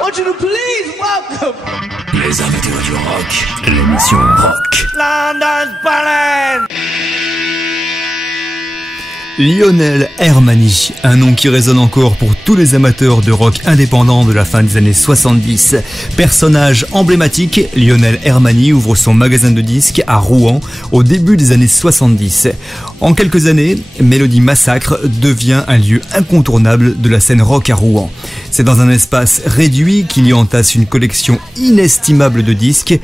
want you to please welcome Les amateurs du rock, l'émission rock. London's Ballin'. Lionel Hermani, un nom qui résonne encore pour tous les amateurs de rock indépendant de la fin des années 70. Personnage emblématique, Lionel Hermani ouvre son magasin de disques à Rouen au début des années 70. En quelques années, Mélodie Massacre devient un lieu incontournable de la scène rock à Rouen. C'est dans un espace réduit qu'il y entasse une collection inestimable de disques.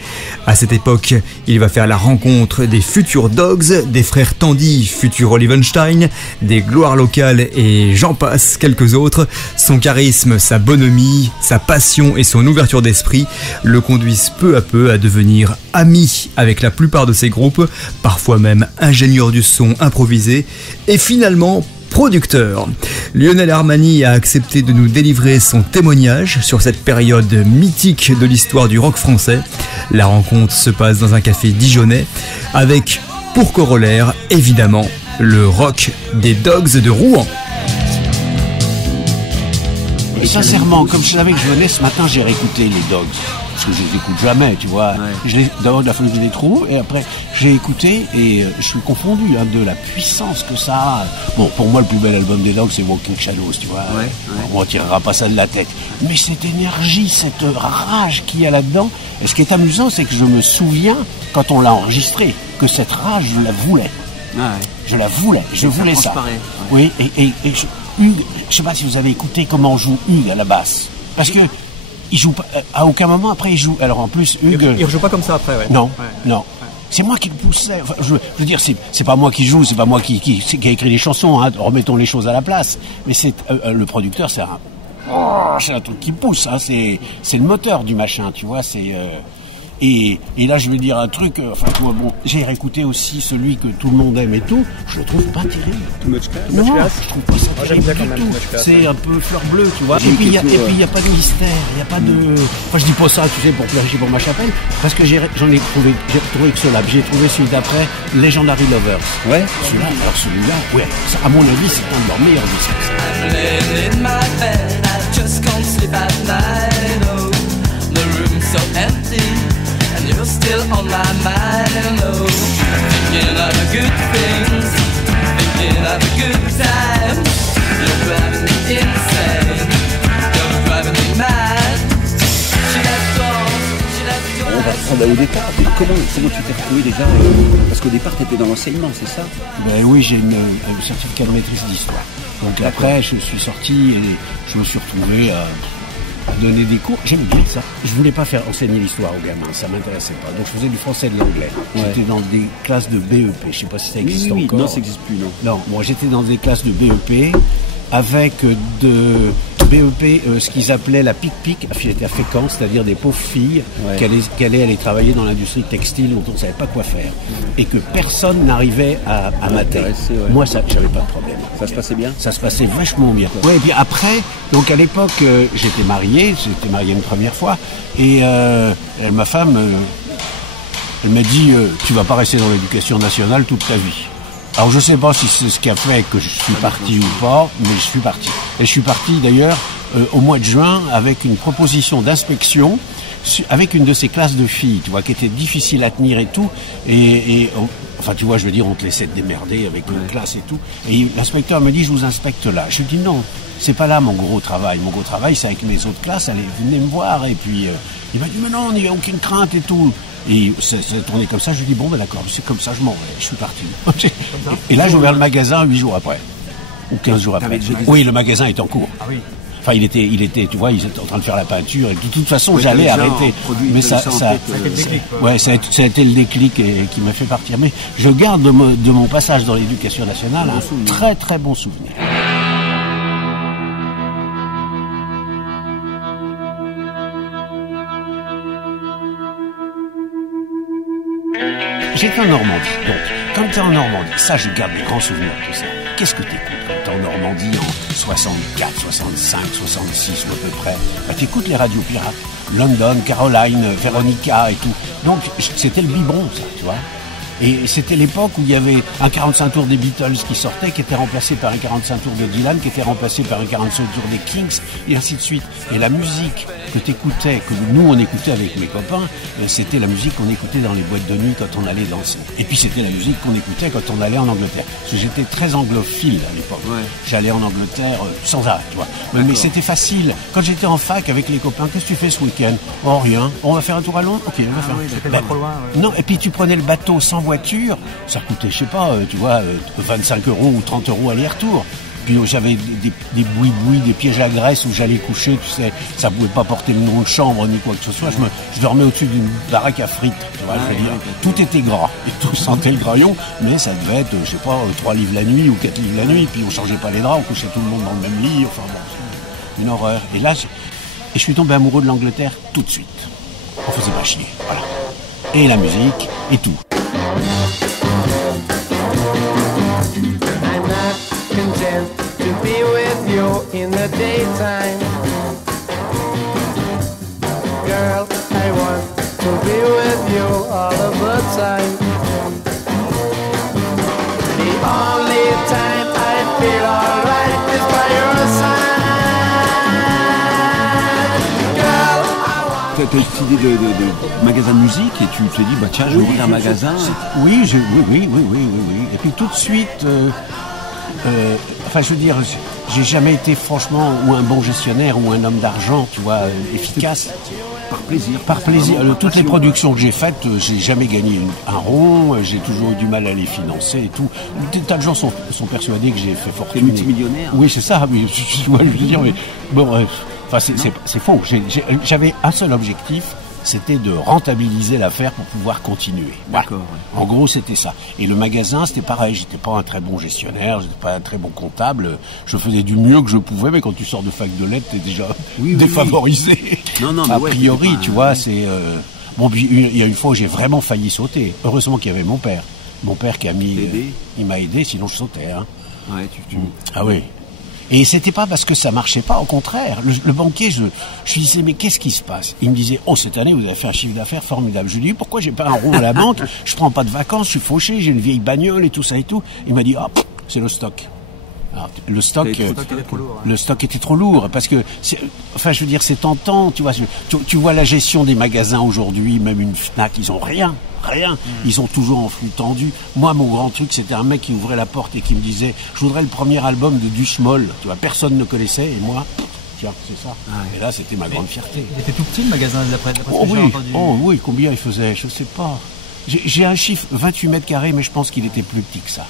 À cette époque, il va faire la rencontre des futurs Dogs, des frères Tandy, futurs Olivenstein, des gloires locales et j'en passe quelques autres. Son charisme, sa bonhomie, sa passion et son ouverture d'esprit le conduisent peu à peu à devenir ami avec la plupart de ses groupes, parfois même ingénieur du son improvisé et finalement producteur. Lionel Hermani a accepté de nous délivrer son témoignage sur cette période mythique de l'histoire du rock français. La rencontre se passe dans un café dijonnais avec, pour corollaire, évidemment, le rock des Dogs de Rouen. Et sincèrement, comme je savais que je venais ce matin, j'ai réécouté les Dogs. Parce que je les écoute jamais, tu vois. Ouais. D'abord, il a fallu que je les trouve, et après, j'ai écouté, et je suis confondu de la puissance que ça a. Bon, pour moi, le plus bel album des Dogs, c'est Walking Shadows, tu vois. Ouais, ouais. On ne tirera pas ça de la tête. Mais cette énergie, cette rage qu'il y a là-dedans, et ce qui est amusant, c'est que je me souviens, quand on l'a enregistré, que cette rage, je la voulais. Ah ouais. Je la voulais, je voulais ça. Oui, et Hugues, je sais pas si vous avez écouté comment joue Hugues à la basse. Parce que il joue pas, à aucun moment après il joue. Alors en plus Hugues. Il rejoue pas comme ça après, ouais. Non, ouais. Non. C'est moi qui le poussais. Enfin, je veux dire, c'est pas moi qui joue, c'est pas moi qui a écrit les chansons. Hein. Remettons les choses à la place. Mais c'est le producteur, c'est un truc qui pousse. Hein. C'est le moteur du machin, tu vois. C'est et là, je vais dire un truc. Enfin, moi, bon, j'ai réécouté aussi celui que tout le monde aime et tout. Je le trouve pas terrible. Too Much Class. Non, je trouve pas ça terrible du tout. C'est un peu fleur bleue, tu vois. Et puis il y a pas de mystère. Il y a pas de. Enfin, je dis pas ça, tu sais, pour clerger pour ma chapelle, parce que j'ai trouvé que cela. J'ai trouvé celui d'après, Legendary Lovers. Ouais. Celui-là, ouais. Ça, à mon avis, c'est un de leurs meilleurs disques. You're still on my mind, oh. Thinking of the good things, thinking of the good times. You're driving me insane, you're driving me mad. On va prendre au départ. Comment tu t'es retrouvé déjà parce qu'au départ, tu étais dans l'enseignement, c'est ça? Ben oui, j'ai un certificat de maîtrise d'histoire. Donc après, je suis sorti et je me suis retrouvé à donner des cours. J'aimais bien ça. Je voulais pas faire enseigner l'histoire aux gamins, ça m'intéressait pas. Donc je faisais du français et de l'anglais. Ouais. J'étais dans des classes de BEP. Je sais pas si ça existe encore. Non, ça n'existe plus, non. Non, moi j'étais dans des classes de BEP avec de BEP, ce qu'ils appelaient la pic-pic, j'étais à Fécamp, c'est-à-dire des pauvres filles qui allaient aller travailler dans l'industrie textile dont on ne savait pas quoi faire. Et que personne n'arrivait à mater. Ouais. Moi, ça, j'avais pas de problème. Ça se passait bien? Ça se passait vachement bien. Ouais, et puis après, donc à l'époque, j'étais marié une première fois, et ma femme, elle m'a dit, tu vas pas rester dans l'éducation nationale toute ta vie. Alors je sais pas si c'est ce qui a fait que je suis parti ou pas, mais je suis parti. Et je suis parti d'ailleurs au mois de juin avec une proposition d'inspection avec une de ces classes de filles, tu vois, qui était difficile à tenir et tout. Enfin, tu vois, je veux dire, on te laissait te démerder avec une classe et tout. Et l'inspecteur me dit, je vous inspecte là. Je lui dis non, c'est pas là mon gros travail. Mon gros travail, c'est avec mes autres classes. Allez, venez me voir. Et puis il m'a dit, mais non, il n'y a aucune crainte et tout. Et ça s'est tourné comme ça, je lui dis bon ben d'accord, c'est comme ça, je m'en vais, je suis parti. Et là j'ai ouvert le magasin 8 jours après. Ou 15 jours après. Oui, le magasin est en cours. Ah oui. Enfin il était, tu vois, ils étaient en train de faire la peinture et de toute façon j'allais arrêter. Mais ça a été le déclic qui m'a fait partir. Mais je garde de mon passage dans l'éducation nationale un très très bon souvenir. J'étais en Normandie, donc quand t'es en Normandie, ça je garde des grands souvenirs de tout ça. Qu'est-ce que t'écoutes quand t'es en Normandie en 64, 65, 66 ou à peu près? Bah, t'écoutes les radios pirates, London, Caroline, Veronica et tout. Donc c'était le biberon ça, tu vois. Et c'était l'époque où il y avait un 45 tours des Beatles qui sortait, qui était remplacé par un 45 tours de Dylan, qui était remplacé par un 45 tours des Kings, et ainsi de suite. Et la musique que t'écoutais, que nous on écoutait avec mes copains, c'était la musique qu'on écoutait dans les boîtes de nuit quand on allait danser. Et puis c'était la musique qu'on écoutait quand on allait en Angleterre. Parce que j'étais très anglophile à l'époque. Ouais. J'allais en Angleterre sans arrêt, tu vois. Mais c'était facile. Quand j'étais en fac avec les copains, qu'est-ce que tu fais ce week-end? Oh, rien. On va faire un tour à Londres? Ok, on va faire. Oui, c'était pas trop loin. Ouais. Non, et puis tu prenais le bateau sans voiture, ça coûtait, je sais pas, tu vois, 25 € ou 30 € aller-retour. Puis j'avais des bouis-bouis, des pièges à graisse où j'allais coucher, tu sais, ça pouvait pas porter le nom de chambre ni quoi que ce soit. Je dormais au-dessus d'une baraque à frites, tu vois, je veux dire. Tout était gras, et tout sentait le graillon, mais ça devait être, je sais pas, 3 livres la nuit ou 4 livres la nuit, puis on changeait pas les draps, on couchait tout le monde dans le même lit, enfin bon, une horreur. Et là, je suis tombé amoureux de l'Angleterre tout de suite. On faisait pas chier, voilà. Et la musique, et tout. I'm not content to be with you in the daytime. Girl, I want to be with you all of the time. The only time I feel alright is by your side. Girl, I want. T'as cette idée de magasin de musique et tu te dis, bah tiens, je vais ouvrir un magasin. Oui. Et puis tout de suite, enfin je veux dire, j'ai jamais été franchement ou un bon gestionnaire ou un homme d'argent, tu vois, efficace. Par plaisir. Par plaisir. Toutes les productions que j'ai faites, j'ai jamais gagné un rond, j'ai toujours eu du mal à les financer et tout. Des tas de gens sont persuadés que j'ai fait fortune. T'es multimillionnaire. Oui, c'est ça, oui, je veux dire, mais bon, enfin c'est faux. J'avais un seul objectif, c'était de rentabiliser l'affaire pour pouvoir continuer. Voilà. D'accord. Ouais. En gros, c'était ça. Et le magasin, c'était pareil. J'étais pas un très bon gestionnaire, j'étais pas un très bon comptable. Je faisais du mieux que je pouvais, mais quand tu sors de fac de lettres, t'es déjà défavorisé. Oui. Non, mais a priori, tu vois, c'est... Bon, puis il y a une fois où j'ai vraiment failli sauter. Heureusement qu'il y avait mon père. Mon père qui a mis... il m'a aidé, sinon je sautais. Hein. Ouais, Ah oui. Et c'était pas parce que ça marchait pas, au contraire. Le banquier, je lui disais, mais qu'est-ce qui se passe? Il me disait, oh, cette année, vous avez fait un chiffre d'affaires formidable. Je lui dis, pourquoi j'ai pas un rond à la banque? Je prends pas de vacances, je suis fauché, j'ai une vieille bagnole et tout ça et tout. Il m'a dit, ah, c'est le stock. Alors, le stock était trop lourd parce que, enfin, je veux dire, c'est tentant, tu vois. Tu vois la gestion des magasins aujourd'hui, même une Fnac, ils ont rien. Ils ont toujours en flux tendu. Moi, mon grand truc, c'était un mec qui ouvrait la porte et qui me disait, je voudrais le premier album de Duchemol. Tu vois, personne ne connaissait et moi, tiens, c'est ça. Et là, c'était ma grande fierté. Il était tout petit le magasin d'après ce que j'ai entendu. Oh oui, combien il faisait? Je sais pas. J'ai un chiffre, 28 mètres carrés, mais je pense qu'il était plus petit que ça.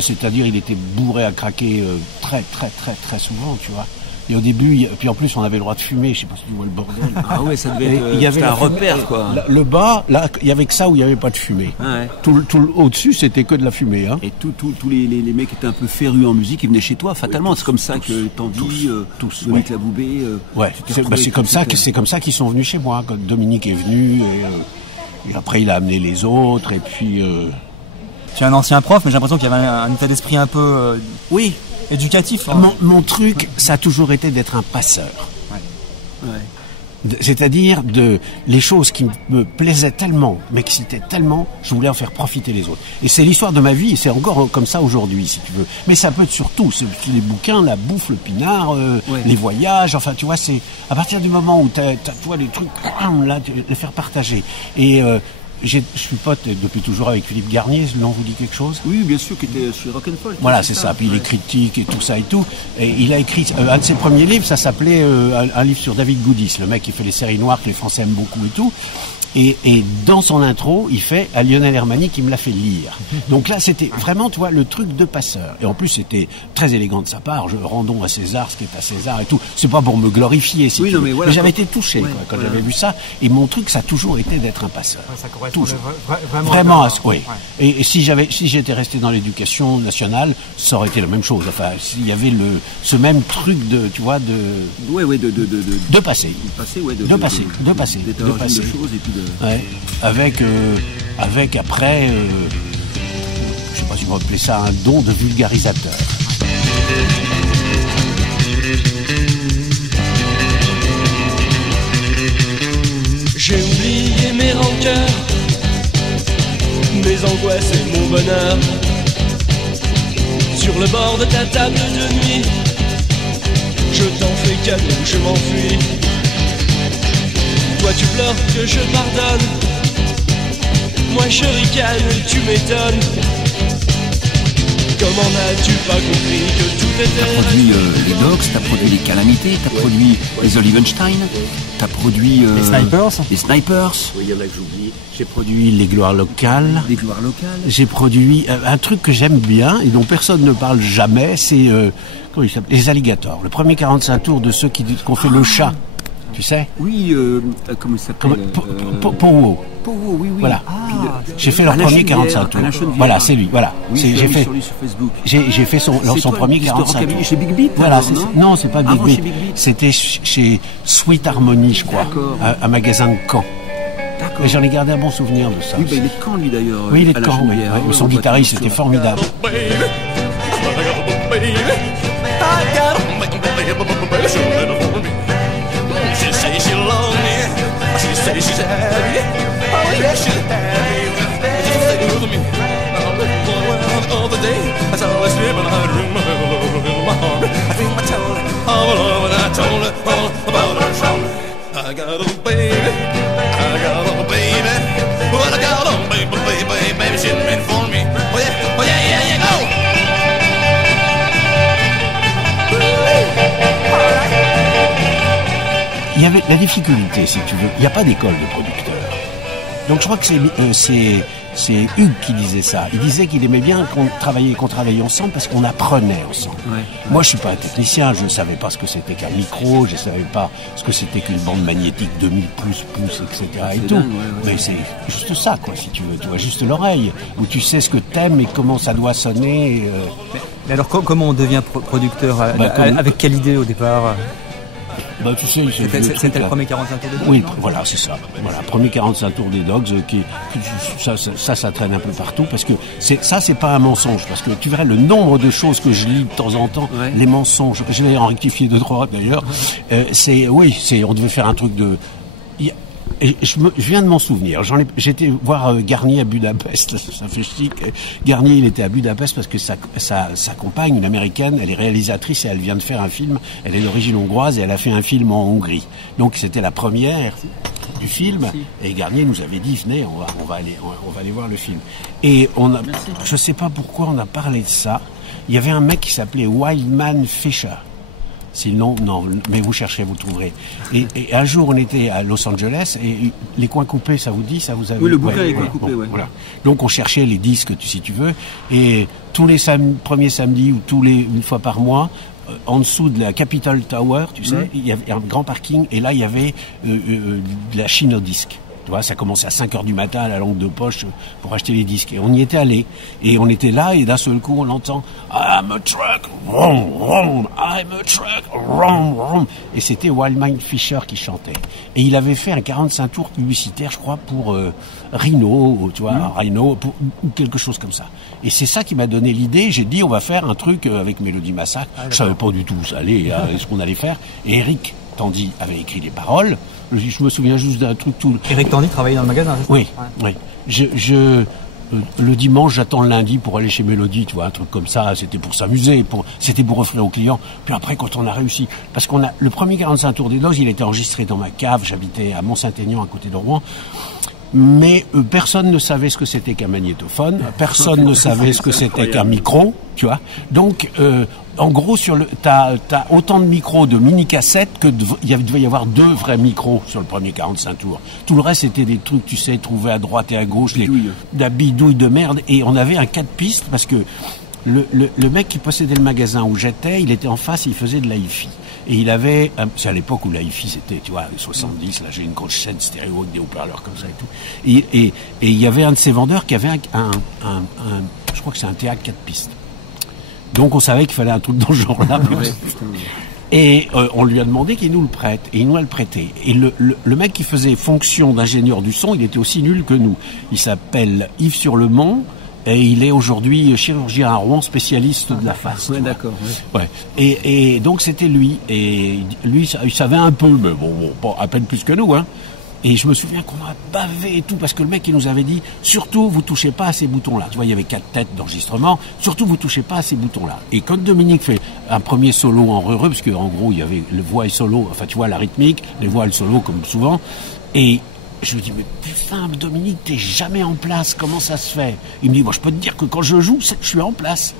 C'est-à-dire, il était bourré à craquer très souvent, tu vois. Et au début, puis en plus, on avait le droit de fumer, je sais pas si tu vois le bordel. Ah ouais, ça devait être un repère, quoi. Le bas, là, il y avait que ça où il n'y avait pas de fumée. Ah ouais. Tout au-dessus, c'était que de la fumée. Hein. Et tous les mecs qui étaient un peu férus en musique, ils venaient chez toi, fatalement. C'est comme ça que Tandy, Dominique Laboubé... Ouais, c'est comme ça qu'ils sont venus chez moi. Quand Dominique est venu, et après il a amené les autres, et puis... Tu es un ancien prof, mais j'ai l'impression qu'il y avait un état d'esprit un peu... Oui. Éducatif. Hein. Mon truc, ça a toujours été d'être un passeur. C'est-à-dire les choses qui me plaisaient tellement, m'excitaient tellement, je voulais en faire profiter les autres. Et c'est l'histoire de ma vie, et c'est encore comme ça aujourd'hui, si tu veux. Mais ça peut être surtout, c'est les bouquins, la bouffe, le pinard, les voyages, enfin, tu vois, c'est à partir du moment où t'as toi, les trucs, là, les faire partager. Et je suis pote depuis toujours avec Philippe Garnier, le nom vous dit quelque chose? Oui, bien sûr, qui était chez Rock'n'Folk. Voilà, c'est ça. Puis les critiques et tout ça et tout. Et il a écrit un de ses premiers livres, ça s'appelait un livre sur David Goudis, le mec qui fait les séries noires que les Français aiment beaucoup et tout. Et dans son intro, il fait à Lionel Hermani qui me l'a fait lire. Donc là, c'était vraiment, tu vois, le truc de passeur. Et en plus, c'était très élégant de sa part. Rendons à César ce qui est à César et tout. C'est pas pour me glorifier, si tu veux. Mais j'avais été touché quand j'avais vu ça. Et mon truc, ça a toujours été d'être un passeur. Ça correspondait vraiment. Oui. Et si j'étais resté dans l'éducation nationale, ça aurait été la même chose. Enfin, s'il y avait ce même truc de, tu vois, de passer. De passer. Ouais, avec après, je sais pas si on va appeler ça un don de vulgarisateur. J'ai oublié mes rancœurs, mes mes angoisses et mon bonheur. Sur le bord de ta table de nuit, je t'en fais cadeau, je m'enfuis. Toi tu pleures que je pardonne, moi je ricane, tu m'étonnes. Comment n'as-tu pas compris que tout était... T'as produit les Dogs, t'as produit les Calamités, t'as produit les Olivenstein, t'as produit... Les Snipers. Les Snipers. Oui, il y en a que j'oublie. J'ai produit les Gloires locales. Les Gloires locales. J'ai produit un truc que j'aime bien et dont personne ne parle jamais, c'est comment il s'appelle, les Alligators. Le premier 45 tours de ceux qui ont fait le chat, tu sais. Oui, comment il s'appelle Powo. Powo, oui, oui. Voilà. J'ai fait leur Alain premier Chenevière, 45 tours. Alain Chenevière. Voilà, c'est lui. Voilà. Oui, C'est- j'ai j'ai vu fait. sur lui sur Facebook. J'ai fait son premier 45 tours. Chez Big Beat. Voilà, alors, non, c'est pas Big Avant, Beat. chez Big Beat. C'était chez Sweet Harmony, je crois, D'accord. un magasin de Caen. D'accord. Mais j'en ai gardé un bon souvenir de ça. Oui, bah, il est de Caen, lui, d'ailleurs. Oui, il est de Alain Caen, oui. Chenevière. Ouais, mais son On voit guitariste tout était ça. formidable. She say she love me, she say she's happy. Oh yeah, she's happy. Just stay with me. The other day, as I was sleeping, I had a dream in my heart. I think I told her all love, and I told her all about her shoulder. I got a baby, I got a baby. Well, I got a baby, she's meant for me. Oh yeah, yeah, go. Il y avait la difficulté, si tu veux. Il n'y a pas d'école de producteurs. Donc je crois que c'est Hugues qui disait ça. Il disait qu'il aimait bien qu'on travaillait ensemble parce qu'on apprenait ensemble. Ouais. Moi, je suis pas un technicien, je ne savais pas ce que c'était qu'un micro, je ne savais pas ce que c'était qu'une bande magnétique 2000 plus, etc. et tout. dingue, ouais. Mais c'est juste ça, quoi, si tu veux. Tu vois, juste l'oreille, où tu sais ce que t'aimes et comment ça doit sonner. Mais alors comment on devient producteur avec quelle idée au départ? Bah, tu sais, C'était le premier 45 tours de Dogs, Oui, non voilà, c'est ça. Voilà, premier 45 tours des Dogs, ça traîne un peu partout, parce que c'est pas un mensonge, parce que tu verrais le nombre de choses que je lis de temps en temps, Ouais. les mensonges, je vais en rectifier 2-3 d'ailleurs, on devait faire un truc de... Et je viens de m'en souvenir. J'étais voir Garnier à Budapest. Ça fait chic. Garnier, il était à Budapest parce que sa compagne, une américaine, elle est réalisatrice et elle vient de faire un film. Elle est d'origine hongroise et elle a fait un film en Hongrie. Donc c'était la première du film. Et Garnier nous avait dit, venez, on va aller voir le film. Et je sais pas pourquoi on a parlé de ça. Il y avait un mec qui s'appelait Wildman Fisher. Sinon, non, mais vous cherchez, vous trouverez. Et un jour, on était à Los Angeles, et Les Coins Coupés, ça vous dit, ça vous avez... Oui, le bouquin Les Coins Coupés, ouais. Voilà. Donc, on cherchait les disques, si tu veux, et tous les premiers samedis, ou une fois par mois, en dessous de la Capitol Tower, tu sais, il y avait un grand parking, et là, il y avait de la Chine au disque. Tu vois, ça commençait à 5h du matin à la lampe de poche pour acheter les disques. Et on y était allé. Et on était là, et d'un seul coup, on entend I'm a truck, vroom, vroom, I'm a truck, vroom, vroom. Et c'était Wildman Fisher qui chantait. Et il avait fait un 45 tours publicitaire, je crois, pour Rhino, tu vois, Rhino, ou quelque chose comme ça. Et c'est ça qui m'a donné l'idée. J'ai dit, on va faire un truc avec Mélodie Massacre. Je savais pas du tout où ça allait, ce qu'on allait faire. Et Eric Tandy avait écrit les paroles. Je me souviens juste d'un truc tout... Eric Tandy travaillait dans le magasin, c'est ça? Oui, oui. Le dimanche, j'attends le lundi pour aller chez Mélodie, tu vois, un truc comme ça. C'était pour s'amuser, c'était pour offrir aux clients. Puis après, quand on a réussi, parce le premier 45 tours des Dogs, il était enregistré dans ma cave. J'habitais à Mont-Saint-Aignan, à côté de Rouen. Mais personne ne savait ce que c'était qu'un magnétophone, personne ne savait ce que c'était qu'un micro, tu vois. Donc, en gros, t'as autant de micros de mini-cassettes que il devait y avoir 2 vrais micros sur le premier 45 tours. Tout le reste, c'était des trucs, tu sais, trouvés à droite et à gauche, la bidouille de merde. Et on avait un 4 pistes parce que le mec qui possédait le magasin où j'étais, il était en face, il faisait de la hi-fi. Et il avait, c'est à l'époque où la hi-fi c'était, tu vois, les 70, là j'ai une grosse chaîne stéréo avec des haut-parleurs comme ça et tout. Et il y avait un de ces vendeurs qui avait je crois que c'est un théâtre 4 pistes. Donc on savait qu'il fallait un truc dans ce genre-là. Et on lui a demandé qu'il nous le prête, et il nous a le prêté. Et le mec qui faisait fonction d'ingénieur du son, il était aussi nul que nous. Il s'appelle Yves Sur-le-Mont, et il est aujourd'hui chirurgien à Rouen, spécialiste de la face. Ouais, d'accord. Ouais. Et donc c'était lui. Et lui, il savait un peu, mais bon, pas à peine plus que nous, hein. Et je me souviens qu'on a bavé et tout, parce que le mec, il nous avait dit, surtout, vous touchez pas à ces boutons-là. Tu vois, il y avait 4 têtes d'enregistrement, surtout, vous touchez pas à ces boutons-là. Et quand Dominique fait un premier solo en re-re, parce qu'en gros, il y avait le voix et solo, enfin, tu vois, la rythmique, les voix et le solo, comme souvent, et je lui dis, mais putain, Dominique, t'es jamais en place, comment ça se fait? Il me dit, moi, je peux te dire que quand je joue, je suis en place.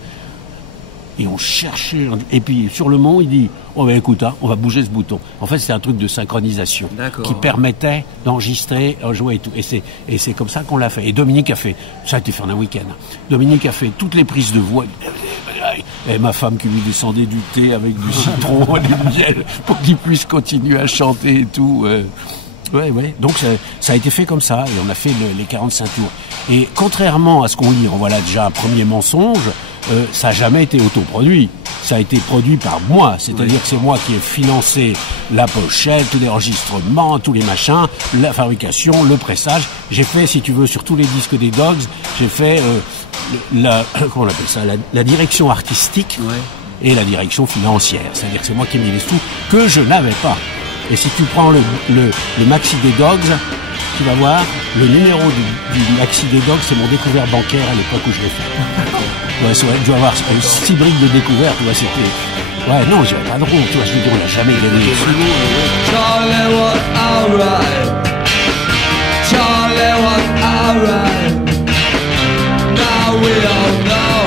Et on cherchait, et puis sur le mont, il dit, oh ben écoute, hein, on va bouger ce bouton. En fait, c'est un truc de synchronisation qui permettait d'enregistrer, jouer et tout. Et c'est comme ça qu'on l'a fait. Et Dominique a fait, ça a été fait en un week-end. Dominique a fait toutes les prises de voix. Et ma femme qui lui descendait du thé avec du citron et du miel pour qu'il puisse continuer à chanter et tout. Ouais. Donc ça a été fait comme ça, et on a fait les 45 tours. Et contrairement à ce qu'on lit, voilà déjà un premier mensonge, ça n'a jamais été autoproduit. Ça a été produit par moi, c'est-à-dire que c'est moi qui ai financé la pochette, tous les enregistrements, tous les machins, la fabrication, le pressage. J'ai fait, si tu veux, sur tous les disques des Dogs, j'ai fait comment on appelle ça, la direction artistique et la direction financière. C'est-à-dire que c'est moi qui ai mis les sous que je n'avais pas. Et si tu prends le maxi des Dogs, tu vas voir, le numéro du maxi des Dogs, c'est mon découvert bancaire à l'époque où je l'ai fait. Tu vas voir, 6 briques de découvert, tu vois, c'était... Ouais, non, j'avais pas de rond, tu vois, je veux dire, on n'a jamais gagné. Charlie was alright. Charlie was alright. Now we all know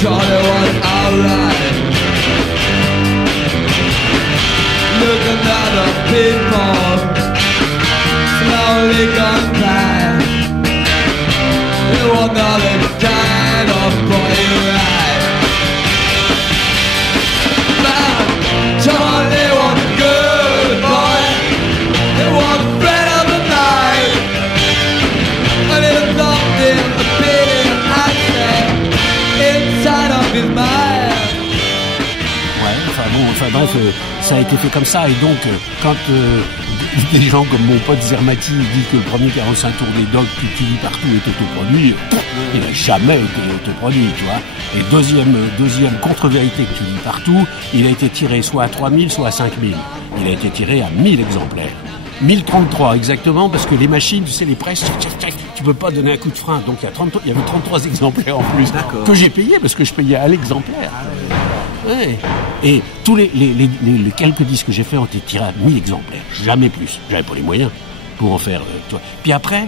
Charlie was alright. Looking at the people slowly gone by. It was not the kind of boy you had. But Charlie was a good boy. It was a friend of the night. A little something, a pity, I said, inside of his mind. Enfin bref, ça a été fait comme ça, et donc quand des gens comme mon pote Zermati dit que le premier 45 tours des Dogs qui lit partout est autoproduit, il n'a jamais été autoproduit, tu vois. Et deuxième contre-vérité que tu lis partout, il a été tiré soit à 3000, soit à 5000. Il a été tiré à 1000 exemplaires. 1033 exactement, parce que les machines, tu sais, les presses, tu peux pas donner un coup de frein. Donc il y avait 33 exemplaires en plus que j'ai payé, parce que je payais à l'exemplaire. Ouais. Et tous les quelques disques que j'ai faits ont été tirés à 1000 exemplaires, jamais plus. J'avais pas les moyens pour en faire. Puis après,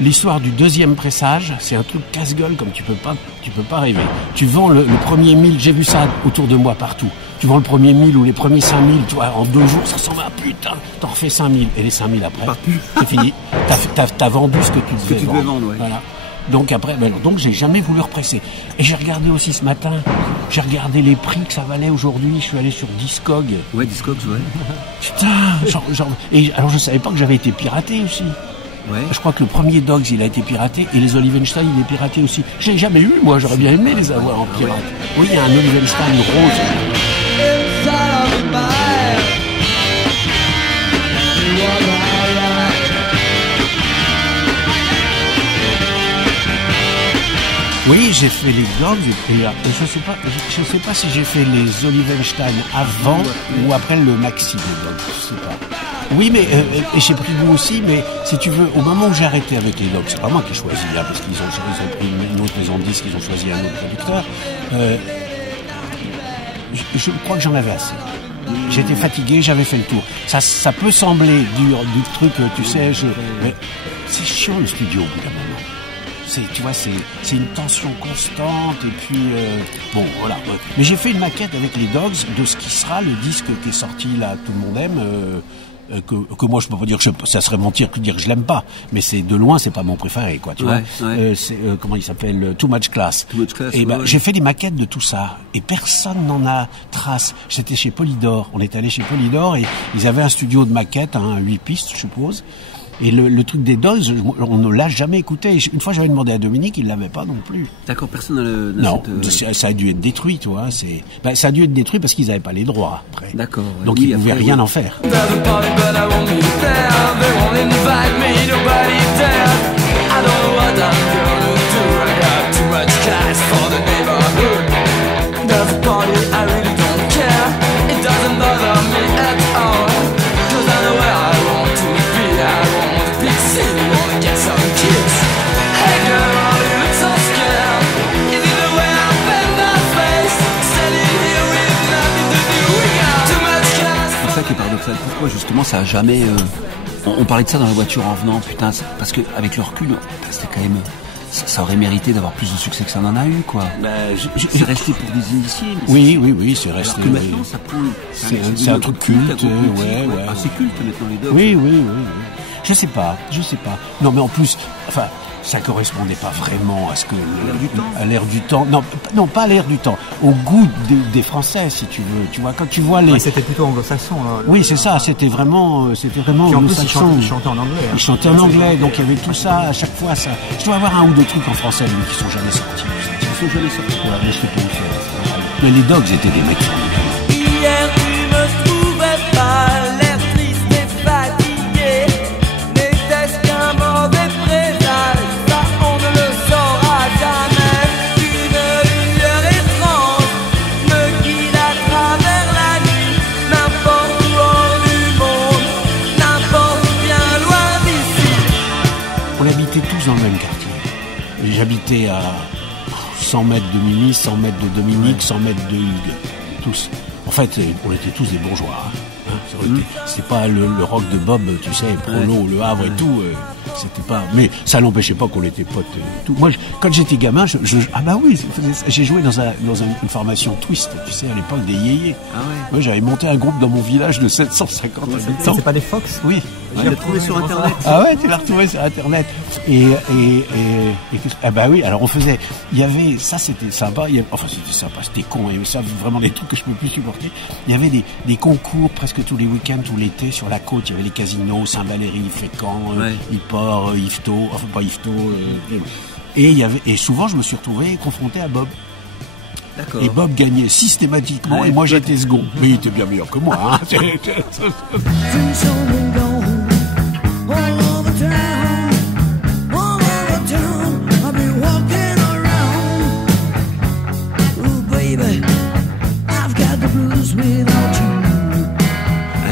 l'histoire du deuxième pressage, c'est un truc casse-gueule comme tu peux pas rêver. Tu vends le premier 1000, j'ai vu ça autour de moi partout. Tu vends le premier 1000 ou les premiers 5000, tu vois, en 2 jours, ça s'en va, putain, t'en refais 5000. Et les 5000 après, c'est fini. T'as vendu ce que tu devais vendre. Voilà. Donc après, donc j'ai jamais voulu represser. Et j'ai regardé aussi ce matin, j'ai regardé les prix que ça valait aujourd'hui. Je suis allé sur Discog. Ouais, Discogs, ouais. Putain, et alors je savais pas que j'avais été piraté aussi. Ouais. Je crois que le premier Dogs, il a été piraté, et les Olivenstein, il est piraté aussi. Je l'ai jamais eu, moi, j'aurais bien aimé les avoir en pirate. Oui, il y a un Olivenstein rose. Oui, j'ai fait les Dogs, et je sais pas si j'ai fait les Olivenstein avant ou après le maxi des Dogs, je sais pas. Oui, mais et j'ai pris goût aussi, mais si tu veux, au moment où j'ai arrêté avec les Dogs, c'est pas moi qui ai choisi, hein, parce qu'ils ont pris une autre maison de disques, ils ont choisi un autre producteur. Je crois que j'en avais assez. J'étais fatigué, j'avais fait le tour. Ça peut sembler dur, du truc, tu sais, mais c'est chiant le studio au bout d'un moment. Tu vois, c'est une tension constante, et puis bon, voilà. Mais j'ai fait une maquette avec les Dogs de ce qui sera le disque qui est sorti là, tout le monde aime. Que moi je peux pas dire que ça serait mentir que dire que je l'aime pas, mais c'est de loin, c'est pas mon préféré, quoi, tu vois. C'est comment il s'appelle, Too Much Class. Et j'ai fait des maquettes de tout ça, et personne n'en a trace. J'étais chez Polydor, on est allé chez Polydor, et ils avaient un studio de maquettes, 8 pistes, je suppose. Et le truc des Dogs, on ne l'a jamais écouté. Une fois, j'avais demandé à Dominique, il l'avait pas non plus. D'accord, personne n'a non, ça a dû être détruit, tu vois. Ça a dû être détruit parce qu'ils n'avaient pas les droits après. D'accord. Donc ils ne pouvaient rien en faire. jamais. On parlait de ça dans la voiture en venant, putain, parce que avec le recul, c'était quand même. Ça aurait mérité d'avoir plus de succès que ça n'en a eu, quoi. C'est resté pour des initiés. Oui, c'est resté. Alors que maintenant, ça prouve. C'est un truc culte, ouais. C'est culte maintenant les Dogs. Oui. Je sais pas. Non, mais en plus, enfin, ça correspondait pas vraiment à ce que à l'air du temps. Non, pas à l'air du temps. Au goût des Français, si tu veux. Tu vois, quand tu vois les. Ouais, c'était plutôt anglo-saxon. Oui, c'est ça. C'était vraiment anglo-saxon. Il chantait en anglais. Il chantait en anglais, donc il y avait tout ça à chaque fois. Ça. Je dois avoir un ou deux trucs en français, lui, qui sont jamais sortis. Ils sont jamais sortis. Ouais, mais je sais pas. Mais les Dogs étaient des mecs formidables. Hier tu me trouvais pas l'air triste et fatigué. N'était-ce qu'un mauvais présage? Ça on ne le saura jamais. Une lumière étrange me guide à travers la nuit. N'importe où hors du monde, n'importe où bien loin d'ici. On habitait tous dans le même quartier. J'habitais à 100 mètres de Mimi, 100 mètres de Dominique, 100 mètres de Hugues. Tous. En fait, on était tous des bourgeois. C'était pas le rock de Bob, tu sais, Prolo, Le Havre et tout. C'était pas. Mais ça n'empêchait pas qu'on était potes et tout. Moi, quand j'étais gamin, j'ai joué dans une formation twist, tu sais, à l'époque des yéyés. Ah ouais. Moi, j'avais monté un groupe dans mon village de 750 habitants. C'est pas des Fox? Oui. Tu l'as trouvé sur Internet. Ah ouais, tu l'as retrouvé sur Internet. Ah bah oui, alors on faisait, il y avait, ça c'était sympa, c'était sympa, c'était con, et ça vraiment des trucs que je peux plus supporter. Il y avait des concours presque tous les week-ends, tout l'été sur la côte, il y avait les casinos, Saint-Valéry, Fécamp, Yport, Yvetot, enfin pas Yvetot, et souvent je me suis retrouvé confronté à Bob. D'accord. Et Bob gagnait systématiquement, et moi j'étais second. Mais il était bien meilleur que moi, hein.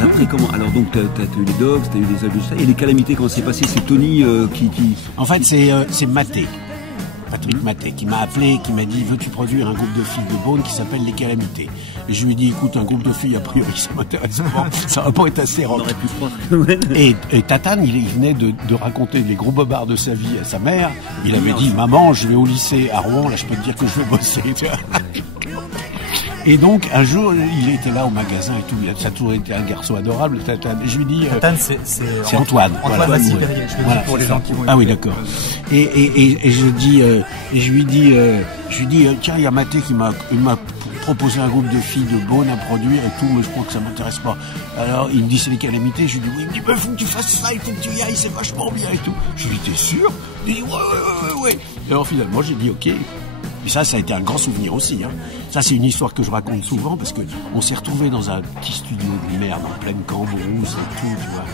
Après, comment? Alors donc t'as eu les Dogs, t'as eu les Augustins, et les Calamités, comment c'est passé? C'est Tony qui... En fait, c'est Maté. Patrick Maté, qui m'a appelé, qui m'a dit, veux-tu produire un groupe de filles de Beaune qui s'appelle Les Calamités? Et je lui ai dit, écoute, un groupe de filles, a priori, ça m'intéresse pas, ça va pas être assez rock. On aurait pu croire. Et Tatane, il venait de raconter les gros bobards de sa vie à sa mère. Il avait dit, maman, je vais au lycée à Rouen, là, je peux te dire que je vais bosser. Et donc, un jour, il était là au magasin et tout. Ça a toujours été un garçon adorable, Tatane. Et je lui dis... Tatane, c'est Antoine. Antoine Massy-Perrier, je le dis pour les gens qui vont... Ah oui, d'accord. Et je lui dis, tiens, il y a Maté qui m'a proposé un groupe de filles de Beaune à produire et tout, mais je crois que ça m'intéresse pas. Alors, il me dit, c'est Les Calamités. Je lui dis, oui, il me dit, faut que tu fasses ça, il faut que tu y ailles, c'est vachement bien et tout. Je lui dis, t'es sûr? Il dit, ouais. Et alors, finalement, j'ai dit, ok. Et ça a été un grand souvenir aussi, hein. Ça, c'est une histoire que je raconte souvent parce que on s'est retrouvés dans un petit studio de merde en pleine Cambrousse et tout, tu vois.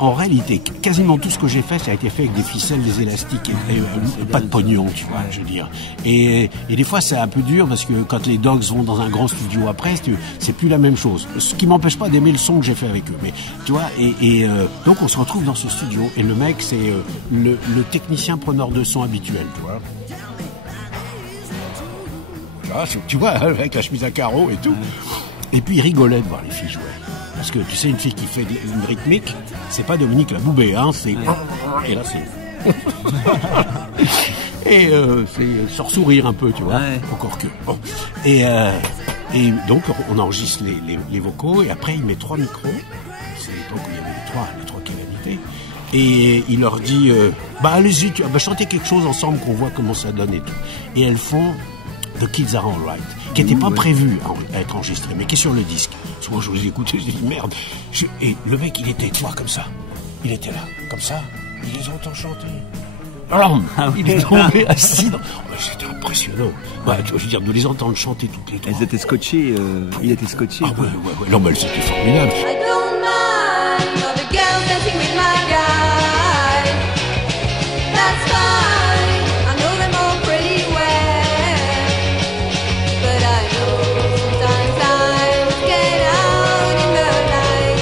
En réalité, quasiment tout ce que j'ai fait, ça a été fait avec des ficelles, des élastiques et pas de pognon, tu vois, je veux dire. Et des fois, c'est un peu dur parce que quand les Dogs vont dans un grand studio après, c'est plus la même chose. Ce qui m'empêche pas d'aimer le son que j'ai fait avec eux. Mais, tu vois, donc on se retrouve dans ce studio et le mec, c'est le technicien preneur de son habituel, tu vois. Tu vois, avec la chemise à carreaux et tout. Et puis il rigolait de voir les filles jouer. Parce que tu sais, une fille qui fait une rythmique, c'est pas Dominique Laboubé, hein, c'est... Et là, c'est... Et c'est sans sourire un peu, tu vois. Ouais. Encore que. Bon. Et donc, on enregistre les vocaux, et après, il met 3 micros. C'est l'époque où il y avait les trois calamités. Et il leur dit, allez-y, chantez quelque chose ensemble, qu'on voit comment ça donne et tout. Et elles font... The Kids Are Alright, qui n'était pas prévu à être enregistré, mais qui est sur le disque. Moi, je vous écoutais, je dis merde. Et le mec, il était, tu vois, comme ça. Il était là, comme ça. Il les entend chanter. Alors, il est tombé assis. C'était impressionnant. Ouais, je veux dire, de les entendre chanter toutes les trois. Elles étaient scotchées, il était scotché. Ah ouais. Non, mais c'était formidable. I don't mind all the girls dancing with my guy. That's fine, I know them all pretty well. But I know sometimes I must get out in the night.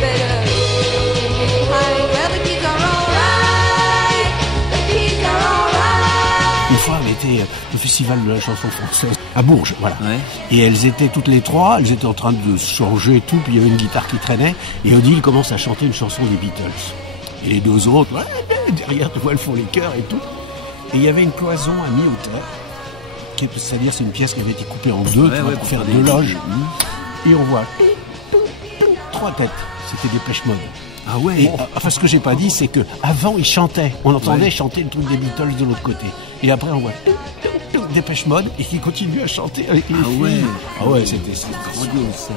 Better leave behind where the kids are alright. The kids are alright. Une fois, le festival de la chanson française à Bourges, voilà. Ouais. Et elles étaient toutes les trois, elles étaient en train de changer et tout, puis il y avait une guitare qui traînait, et Odile commence à chanter une chanson des Beatles. Et les deux autres, ouais, derrière, tu vois, elles font les chœurs et tout. Et il y avait une cloison à mi-hauteur, c'est-à-dire c'est une pièce qui avait été coupée en deux, tu vois, pour faire deux loges. Et on voit 3 têtes, c'était Dépêche Mode. Ah ouais. Et, enfin, ce que j'ai pas dit, c'est que avant ils chantaient, on entendait chanter le truc des Beatles de l'autre côté. Et après on voit Dépêche Mode et qui continue à chanter avec les filles. Ah ouais, c'était grandiose ça.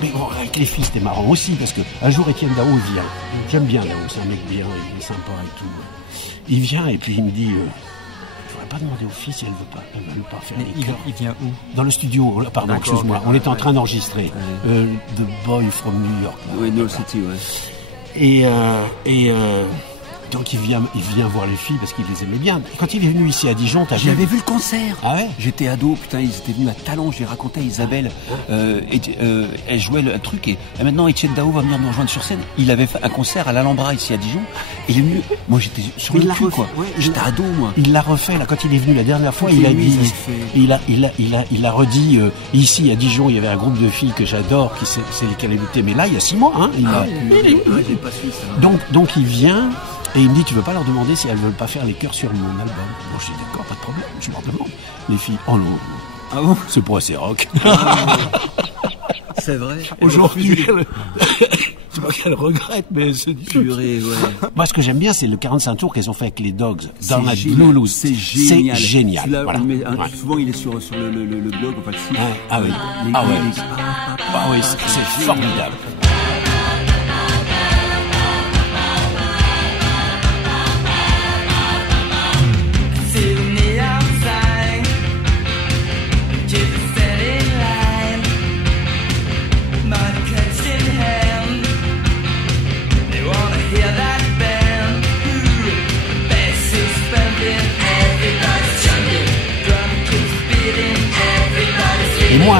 Mais bon, avec les filles c'était marrant aussi parce que un jour Étienne Dao vient. J'aime bien Dao, c'est un mec bien, il est sympa et tout. Il vient et puis il me dit. Pas demander aux filles si elles veulent pas faire les chœurs. Il vient où? Dans le studio, pardon, excuse-moi, on était en train d'enregistrer The Boy from New York. Oui, New York City, ouais. Et donc il vient voir les filles parce qu'il les aimait bien. Quand il est venu ici à Dijon, t'as vu? J'avais vu le concert. Ah ouais? J'étais ado, putain, ils étaient venus à Talon, j'ai raconté à Isabelle. Elle jouait le truc et maintenant Étienne Dao va venir nous rejoindre sur scène. Il avait fait un concert à l'Alhambra ici à Dijon. Et il est venu, moi j'étais sur le cul, quoi. Ouais, j'étais ado, moi. Il l'a refait, là, quand il est venu la dernière fois, il a dit, il a redit, ici à Dijon, il y avait un groupe de filles que j'adore, c'est lesquelles elle était, mais là, il y a 6 mois, hein. J'ai pas su ça. Donc il vient, et il me dit, tu veux pas leur demander si elles veulent pas faire les chœurs sur mon album? Bon, je dis d'accord, pas de problème, je leur demande. Les filles, oh non. Ah bon? C'est pour assez rock. C'est vrai. Aujourd'hui, c'est pas qu'elle regrette, mais c'est purée, ouais. Moi, ce que j'aime bien, c'est le 45 tours qu'elles ont fait avec les Dogs dans la Blues. C'est génial. C'est génial. Là, voilà. Souvent, il est sur le blog, enfin le site. Ah oui. Ah oui, c'est formidable. Et moi,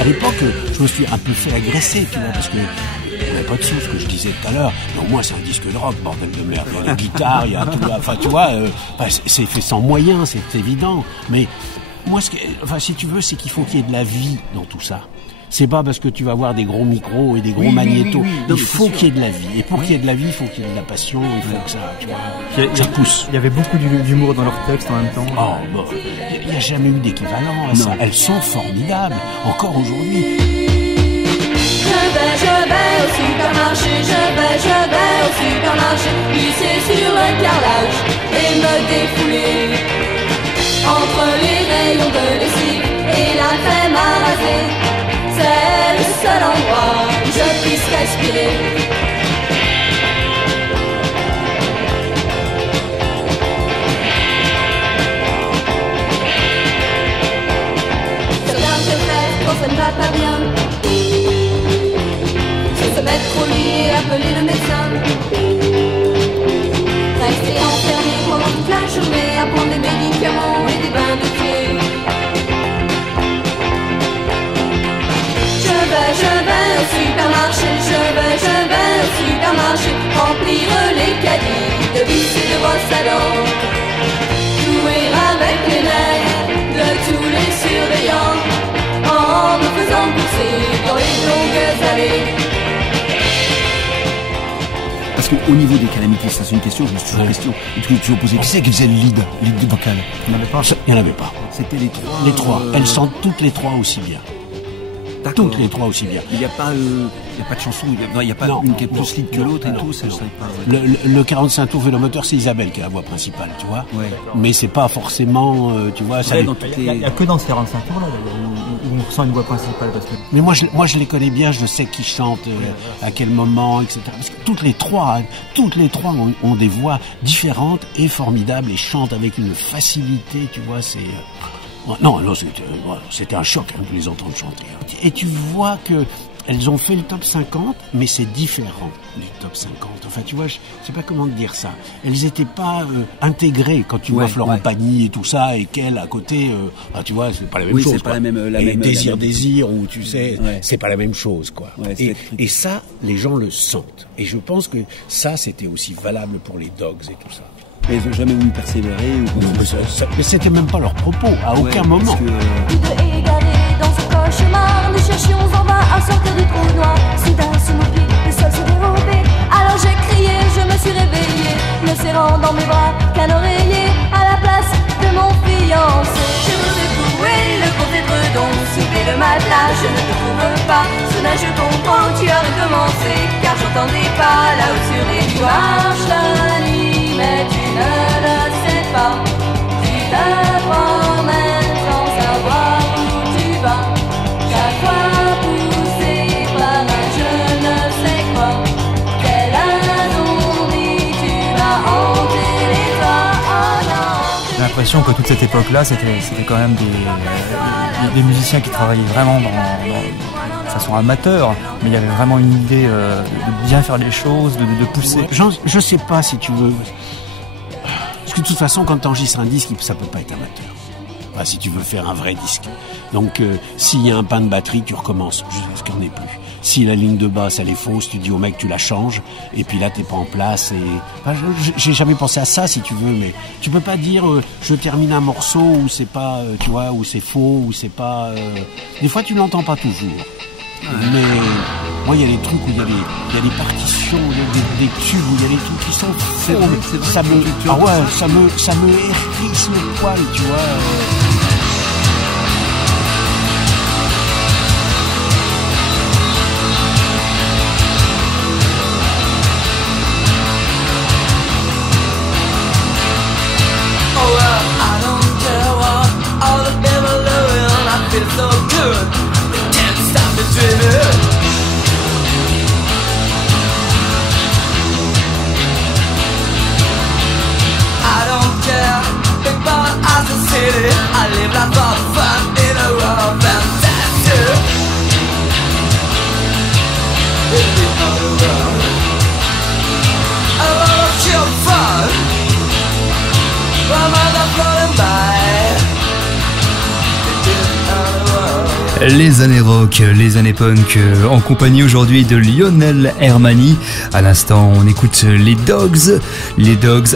à l'époque, je me suis un peu fait agresser, tu vois, parce que on n'a pas de sous, ce que je disais tout à l'heure. Non, moi, c'est un disque de rock, bordel de merde. Il y a la guitare, il y a tout, enfin, tu vois, c'est fait sans moyens, c'est évident. Mais moi, si tu veux, c'est qu'il faut qu'il y ait de la vie dans tout ça. C'est pas parce que tu vas avoir des gros micros et des gros magnétos. Oui. Il faut qu'il y ait de la vie. Et pour qu'il y ait de la vie, il faut qu'il y ait de la passion. Il faut que ça, tu vois, ça pousse. Il y avait beaucoup d'humour dans leurs textes en même temps. Oh, bon. Il n'y a jamais eu d'équivalent à ça. Elles sont formidables. Encore aujourd'hui. Je vais au supermarché, je vais au supermarché, glisser sur le carrelage et me défouler entre les rayons de lessive et la crème à raser. C'est le seul endroit où je puisse respirer. Certains préfèrent quand ça ne va pas bien se mettre au lit et appeler le médecin. Rester enfermé pendant toute la journée à prendre des médicaments et des bains de pieds. Je vais au supermarché, je vais au supermarché, remplir les caddies de vis et de brosses à dents, jouer avec les nerfs de tous les surveillants, en me faisant pousser dans les longues allées. Parce qu'au niveau des calamités, ça c'est une question, je me suis toujours question, toujours posé. Qui c'est qui faisait le lead vocal? Il n'y en avait pas. Il n'y en avait pas. C'était les trois. Les trois. Elles chantent toutes les trois aussi bien. Toutes les trois aussi bien. Il n'y a pas de chanson, il n'y a pas une qui est plus lead que l'autre et tout, ça je savais pas. Le 45 tours vélomoteur, c'est Isabelle qui est la voix principale, tu vois. Ouais. Mais c'est pas forcément, tu vois. Il n'y a que dans ce 45 tours là où on ressent une voix principale. Parce que... Mais moi je les connais bien, je sais qui chante, à quel moment, etc. Parce que toutes les trois ont des voix différentes et formidables et chantent avec une facilité, tu vois, c'est... Non, c'était un choc de les entendre chanter. Et tu vois que elles ont fait le top 50, mais c'est différent du top 50. Enfin, tu vois, je sais pas comment te dire ça. Elles étaient pas intégrées quand tu vois Florent Pagny et tout ça, et qu'elle à côté, tu vois, c'est pas la même chose. C'est pas la même. Désir, ou tu sais, c'est pas la même chose, quoi. Ouais, et ça, les gens le sentent. Et je pense que ça, c'était aussi valable pour les Dogs et tout ça. Mais ils n'ont jamais voulu persévérer ou quoi que ce soit. Mais c'était même pas leur propos, à aucun Ouais, moment. parce que, Tous deux égarés dans ce cauchemar, nous cherchions en vain à sortir du trou noir. Soudain sous nos pieds, le sol s'est dérobé. Alors j'ai crié, je me suis réveillée, me serrant dans mes bras qu'un oreiller à la place de mon fiancé. Je voudrais trouver le compte édredon, soulever le matelas, je ne te trouve pas. Soudain je comprends que tu as recommencé, car j'entendais pas là-haut sur les toits. Marche la nuit, mais tu ne le sais pas. Tu te promènes sans savoir où tu vas. Chaque fois poussé par un je ne sais quoi. Quelle zombie tu vas hanter les toits. Oh non. J'ai l'impression que toute cette époque-là, c'était quand même des musiciens qui travaillaient vraiment de façon amateur, mais il y avait vraiment une idée de bien faire les choses, de pousser. Je sais pas si tu veux. Parce que de toute façon, quand tu enregistres un disque, ça peut pas être amateur. Enfin, si tu veux faire un vrai disque. Donc, s'il y a un pain de batterie, tu recommences jusqu'à ce qu'il n'y en ait plus. Si la ligne de basse, elle est fausse, tu dis au mec, tu la changes, et puis là, t'es pas en place. Et enfin, j'ai jamais pensé à ça, si tu veux, mais tu peux pas dire, je termine un morceau où c'est pas, tu vois, où c'est faux, où c'est pas. Des fois, tu l'entends pas toujours. Mais moi, il y a des trucs où il y a des partitions, des tubes où il y a des trucs qui sont faux. Ça me hérisse le poil, tu vois. Oh well, I don't care what all the people doing. I feel so good, can't stop me dreaming. I don't care, big ball as a city. I live life for fun in a world fantastic. In the underworld, a lot of chill fun. Les années rock, les années punk, en compagnie aujourd'hui de Lionel Hermani. À l'instant, on écoute les Dogs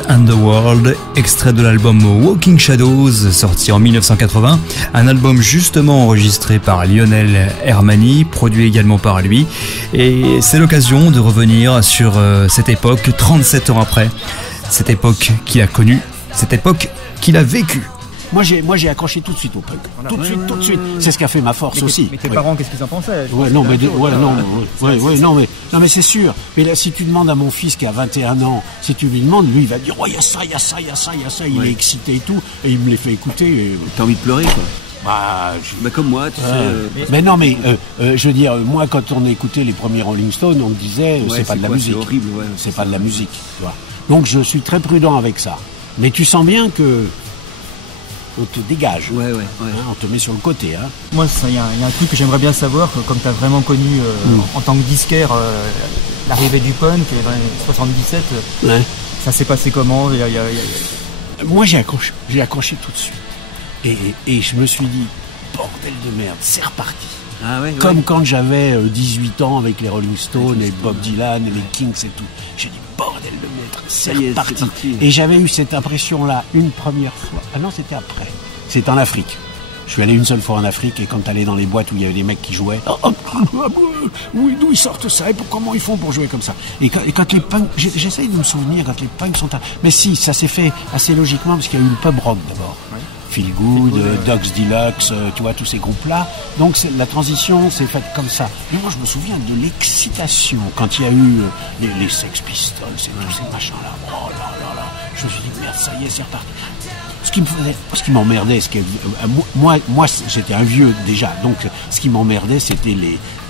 Underworld, extrait de l'album Walking Shadows, sorti en 1980. Un album justement enregistré par Lionel Hermani, produit également par lui. Et c'est l'occasion de revenir sur cette époque, 37 ans après. Cette époque qu'il a connue, cette époque qu'il a vécue. Moi j'ai accroché tout de suite au punk. Tout de suite. C'est ce qui a fait ma force aussi. Mais tes parents, qu'est-ce qu'ils en pensaient? Non mais c'est sûr. Mais là, si tu demandes à mon fils qui a 21 ans, si tu lui demandes, lui il va dire il y a ça, il est excité et tout, et il me les fait écouter. Et... T'as envie de pleurer, quoi. Bah, comme moi, tu sais. Mais non, mais je veux dire, moi quand on écoutait les premiers Rolling Stones, on me disait c'est pas de la musique. C'est horrible, ouais. C'est pas de la musique. Tu vois. Donc je suis très prudent avec ça. Mais tu sens bien que on te dégage. Ouais. Hein, on te met sur le côté. Hein. Moi, il y a un truc que j'aimerais bien savoir, comme tu as vraiment connu en tant que disquaire l'arrivée du punk dans les 77, ça s'est passé comment? Moi, j'ai accroché tout de suite. Et je me suis dit, bordel de merde, c'est reparti. Ah ouais, Comme quand j'avais 18 ans avec les Rolling Stones et Bob Dylan et les Kings et tout. J'ai dit, bordel de merde, c'est reparti. Et j'avais eu cette impression-là une première fois. Ah non, c'était après. C'était en Afrique. Je suis allé une seule fois en Afrique, et quand t'allais dans les boîtes où il y avait des mecs qui jouaient, oui, d'où ils sortent ça et comment ils font pour jouer comme ça. Et quand les punks, j'essaye de me souvenir quand les punks sont... Mais si, ça s'est fait assez logiquement parce qu'il y a eu le pub rock d'abord. Feel Good, Dogs Deluxe, tu vois, tous ces groupes-là. Donc la transition s'est faite comme ça. Mais moi, je me souviens de l'excitation quand il y a eu les Sex Pistols et tous ces machins-là. Oh là là là. Je me suis dit, merde, ça y est, c'est reparti. Ce qui m'emmerdait, moi j'étais un vieux déjà, donc ce qui m'emmerdait, c'était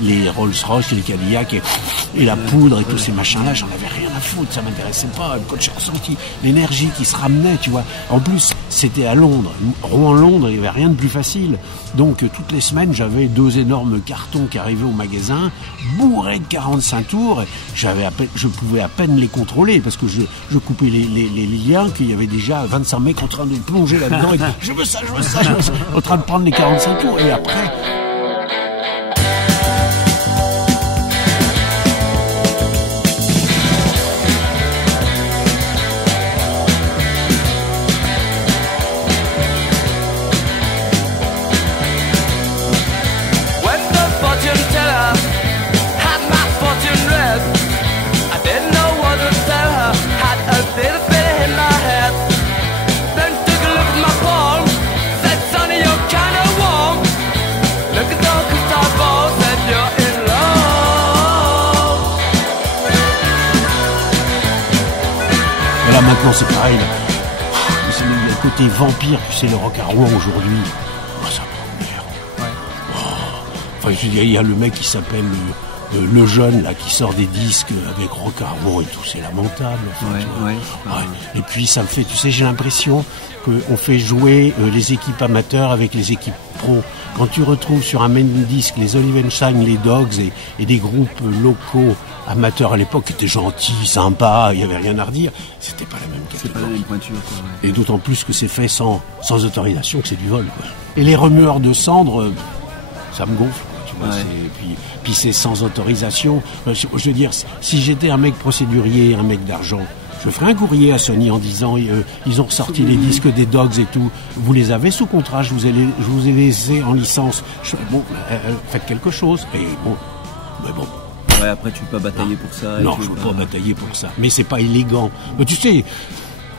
les Rolls-Royce, les Cadillac et la poudre et tous ces machins-là. J'en avais rien à foutre, ça m'intéressait pas. Quand j'ai ressenti l'énergie qui se ramenait, tu vois. En plus, c'était à Londres, Rouen-Londres, il n'y avait rien de plus facile. Donc toutes les semaines, j'avais 2 énormes cartons qui arrivaient au magasin, bourrés de 45 tours. Et je pouvais à peine les contrôler parce que je coupais les liens, qu'il y avait déjà 25 mecs en train de plonger là-dedans. Et je veux ça, en train de prendre les 45 tours. Et après... là maintenant c'est pareil. C'est le côté vampire, tu sais, le rock à Rouen aujourd'hui. Oh, ça m'emmerde. Enfin, je veux dire, il y a le mec qui s'appelle le jeune là qui sort des disques avec rock à Rouen et tout, c'est lamentable. Enfin, Et puis ça me fait, tu sais, j'ai l'impression qu'on fait jouer les équipes amateurs avec les équipes pro. Quand tu retrouves sur un main disque les Olivenstein, les Dogs et des groupes locaux amateurs à l'époque qui étaient gentils, sympas, il n'y avait rien à redire, c'était pas la même catégorie. C'est pas la même pointure, quoi. Et d'autant plus que c'est fait sans autorisation, que c'est du vol, quoi. Et les remueurs de cendres, ça me gonfle. Puis c'est sans autorisation. Je veux dire, si j'étais un mec procédurier, un mec d'argent, je ferais un courrier à Sony en disant ils ont ressorti les disques des Dogs et tout. Vous les avez sous contrat, je vous ai laissé en licence. Faites quelque chose. Et mais bon. Ouais, après tu peux pas batailler pour ça. Non, je peux pas batailler pour ça. Mais c'est pas élégant. Mais tu sais.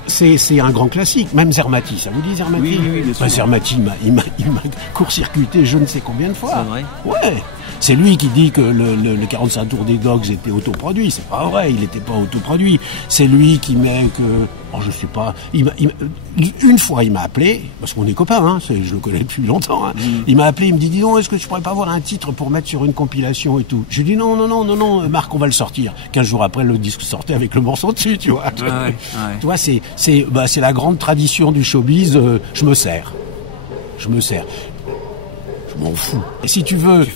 C'est un grand classique, même Zermati, ça vous dit Zermati? Oui, bien sûr. Zermati, il m'a court-circuité je ne sais combien de fois. C'est vrai? Ouais. C'est lui qui dit que le 45 tours des Dogs était autoproduit. C'est pas vrai, il n'était pas autoproduit. C'est lui qui met que... Oh, je sais pas. Une fois, il m'a appelé, parce qu'on est copains, hein, je le connais depuis longtemps. Hein. Il m'a appelé, il me dit, dis donc, est-ce que tu pourrais pas avoir un titre pour mettre sur une compilation et tout? Je lui ai dit, non, Marc, on va le sortir. 15 jours après, le disque sortait avec le morceau dessus, tu vois. Tu vois, c'est la grande tradition du showbiz. Je me sers. Je m'en fous. Et si tu veux,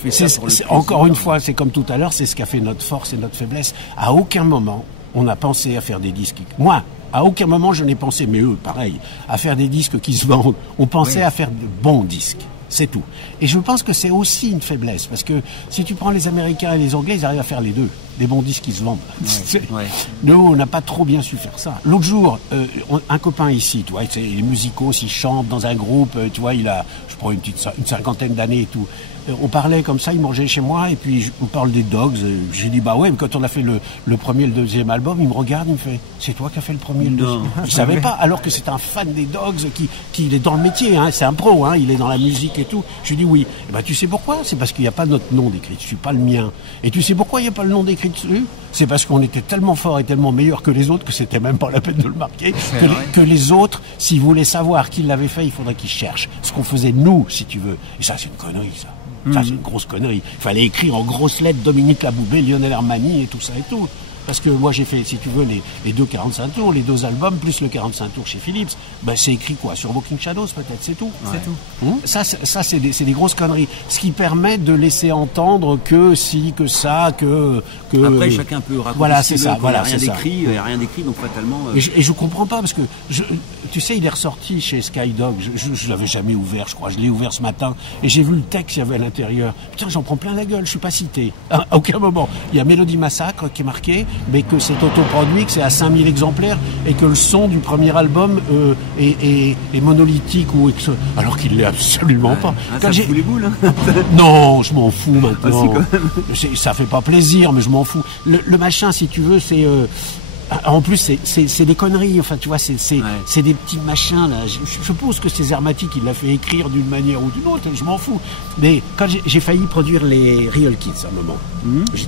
encore une fois, c'est comme tout à l'heure, c'est ce qu'a fait notre force et notre faiblesse. À aucun moment, on a pensé à faire des disques. Moi, à aucun moment, je n'ai pensé, mais eux, pareil, à faire des disques qui se vendent. On pensait à faire de bons disques. C'est tout. Et je pense que c'est aussi une faiblesse, parce que si tu prends les Américains et les Anglais, ils arrivent à faire les deux, des bons disques qui se vendent. Nous, on n'a pas trop bien su faire ça. L'autre jour, un copain ici, tu vois, les musicos, ils chantent dans un groupe, tu vois, il a, je crois, une cinquantaine d'années et tout. On parlait comme ça, il mangeait chez moi, et puis on parle des Dogs. J'ai dit, bah ouais, mais quand on a fait le premier et le deuxième album, il me regarde, il me fait, c'est toi qui as fait le premier et le deuxième? Il savait pas, alors que c'est un fan des Dogs qui est dans le métier, hein, c'est un pro, hein, il est dans la musique et tout. Je lui dis oui. Et bah, tu sais pourquoi? C'est parce qu'il n'y a pas notre nom décrit dessus, pas le mien. Et tu sais pourquoi il n'y a pas le nom décrit dessus? C'est parce qu'on était tellement fort et tellement meilleur que les autres que c'était même pas la peine de le marquer. Que les autres, s'ils voulaient savoir qui l'avait fait, il faudrait qu'ils cherchent. Ce qu'on faisait nous, si tu veux. Et ça, c'est une connerie, ça. Ça, c'est une grosse connerie. Il fallait écrire en grosses lettres Dominique Laboubé, Lionel Hermani et tout ça et tout. Parce que moi, j'ai fait, si tu veux, les deux 45 tours, les deux albums, plus le 45 tours chez Philips. Ben, c'est écrit quoi? Sur Walking Shadows, peut-être, c'est tout. Ouais. C'est tout. Ça c'est des grosses conneries. Ce qui permet de laisser entendre que si, que ça, que... Après, chacun peut raconter. Voilà, c'est ça. Voilà, il n'y a rien d'écrit, donc fatalement... Et je comprends pas, parce que, tu sais, il est ressorti chez Skydog. Je l'avais jamais ouvert, je crois. Je l'ai ouvert ce matin. Et j'ai vu le texte qu'il y avait à l'intérieur. Putain, j'en prends plein la gueule, je suis pas cité. À aucun moment. Il y a Mélodie Massacre qui est marqué, mais que c'est autoproduit, que c'est à 5000 exemplaires, et que le son du premier album est monolithique, alors qu'il l'est absolument pas. Ça me fout les boules, hein. Non, je m'en fous maintenant. Ah, si, ça fait pas plaisir, mais je m'en fous. Le machin, si tu veux, c'est... en plus, c'est des conneries. Enfin, tu vois, c'est des petits machins là. Je suppose que c'est Zermati qui l'a fait écrire d'une manière ou d'une autre. Je m'en fous. Mais quand j'ai failli produire les Real Kids à un moment, je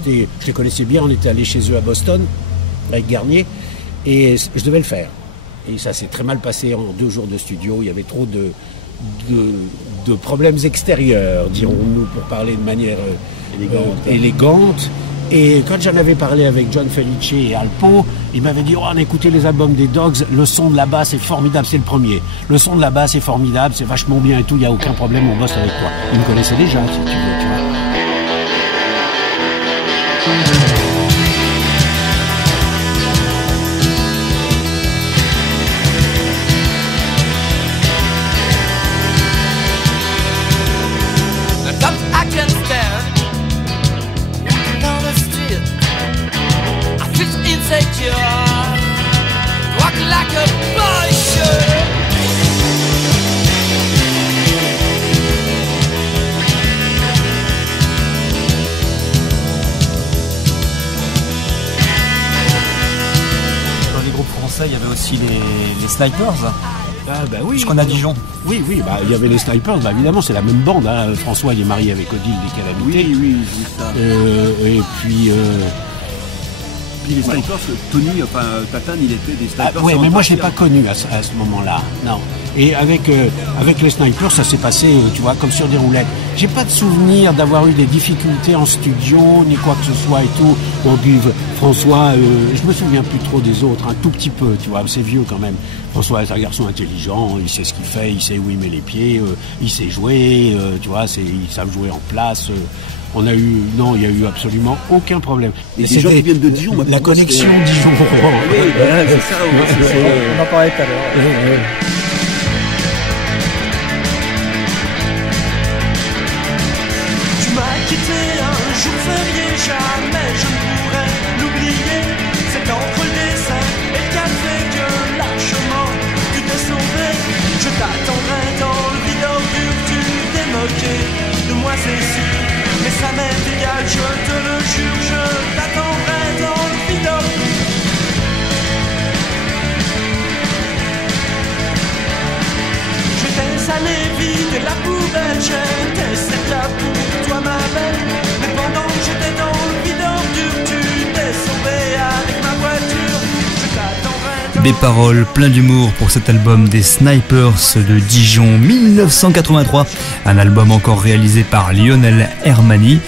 les connaissais bien. On était allé chez eux à Boston avec Garnier et je devais le faire. Et ça s'est très mal passé en 2 jours de studio. Il y avait trop de problèmes extérieurs, dirons-nous, pour parler de manière élégante. Et quand j'en avais parlé avec John Felice et Alpo, ils m'avaient dit, on a écouté les albums des Dogs, le son de la basse est formidable, c'est le premier. Le son de la basse est formidable, c'est vachement bien et tout, il n'y a aucun problème, on bosse avec toi. Ils me connaissaient déjà, si tu veux, tu vois. Il y avait aussi les Snipers. Ah bah oui. Puisqu'on a Dijon. Oui, bah il y avait les Snipers, bah évidemment c'est la même bande. Hein. François il est marié avec Odile des Calamités. Oui, ça. Et puis Puis les snipers, Tony, enfin Tatane, il était des snipers. Oui, mais moi je l'ai pas connu à ce moment-là. Non. Et avec les snipers, ça s'est passé, tu vois, comme sur des roulettes. J'ai pas de souvenir d'avoir eu des difficultés en studio, ni quoi que ce soit et tout. Donc François, je me souviens plus trop des autres, un tout petit peu, tu vois, c'est vieux quand même. François est un garçon intelligent, il sait ce qu'il fait, il sait où il met les pieds, il sait jouer, tu vois, ils savent jouer en place. Il y a eu absolument aucun problème. Et des gens qui viennent de Dijon, la connexion Dijon. Oui, voilà, c'est ça. On en parlait tout à l'heure. Tu m'as quitté un jour férié, jamais je ne pourrai l'oublier. C'est entre le dessin et le café que lâchement tu t'es sauvé. Je t'attendrai dans le vide ordure, tu t'es moqué de moi c'est sûr. Mais ça m'est égal, je te le jure, je t'attendrai dans le vide ordure. J'étais salé, vide la poubelle, j'étais cette là pour toi ma belle. Mais pendant que j'étais dans le vide ordure, tu t'es sauvé avec ma voiture. Je t'attendrai dans Des paroles plein d'humour pour cet album des Snipers de Dijon 1983, un album encore réalisé par Lionel Hermani.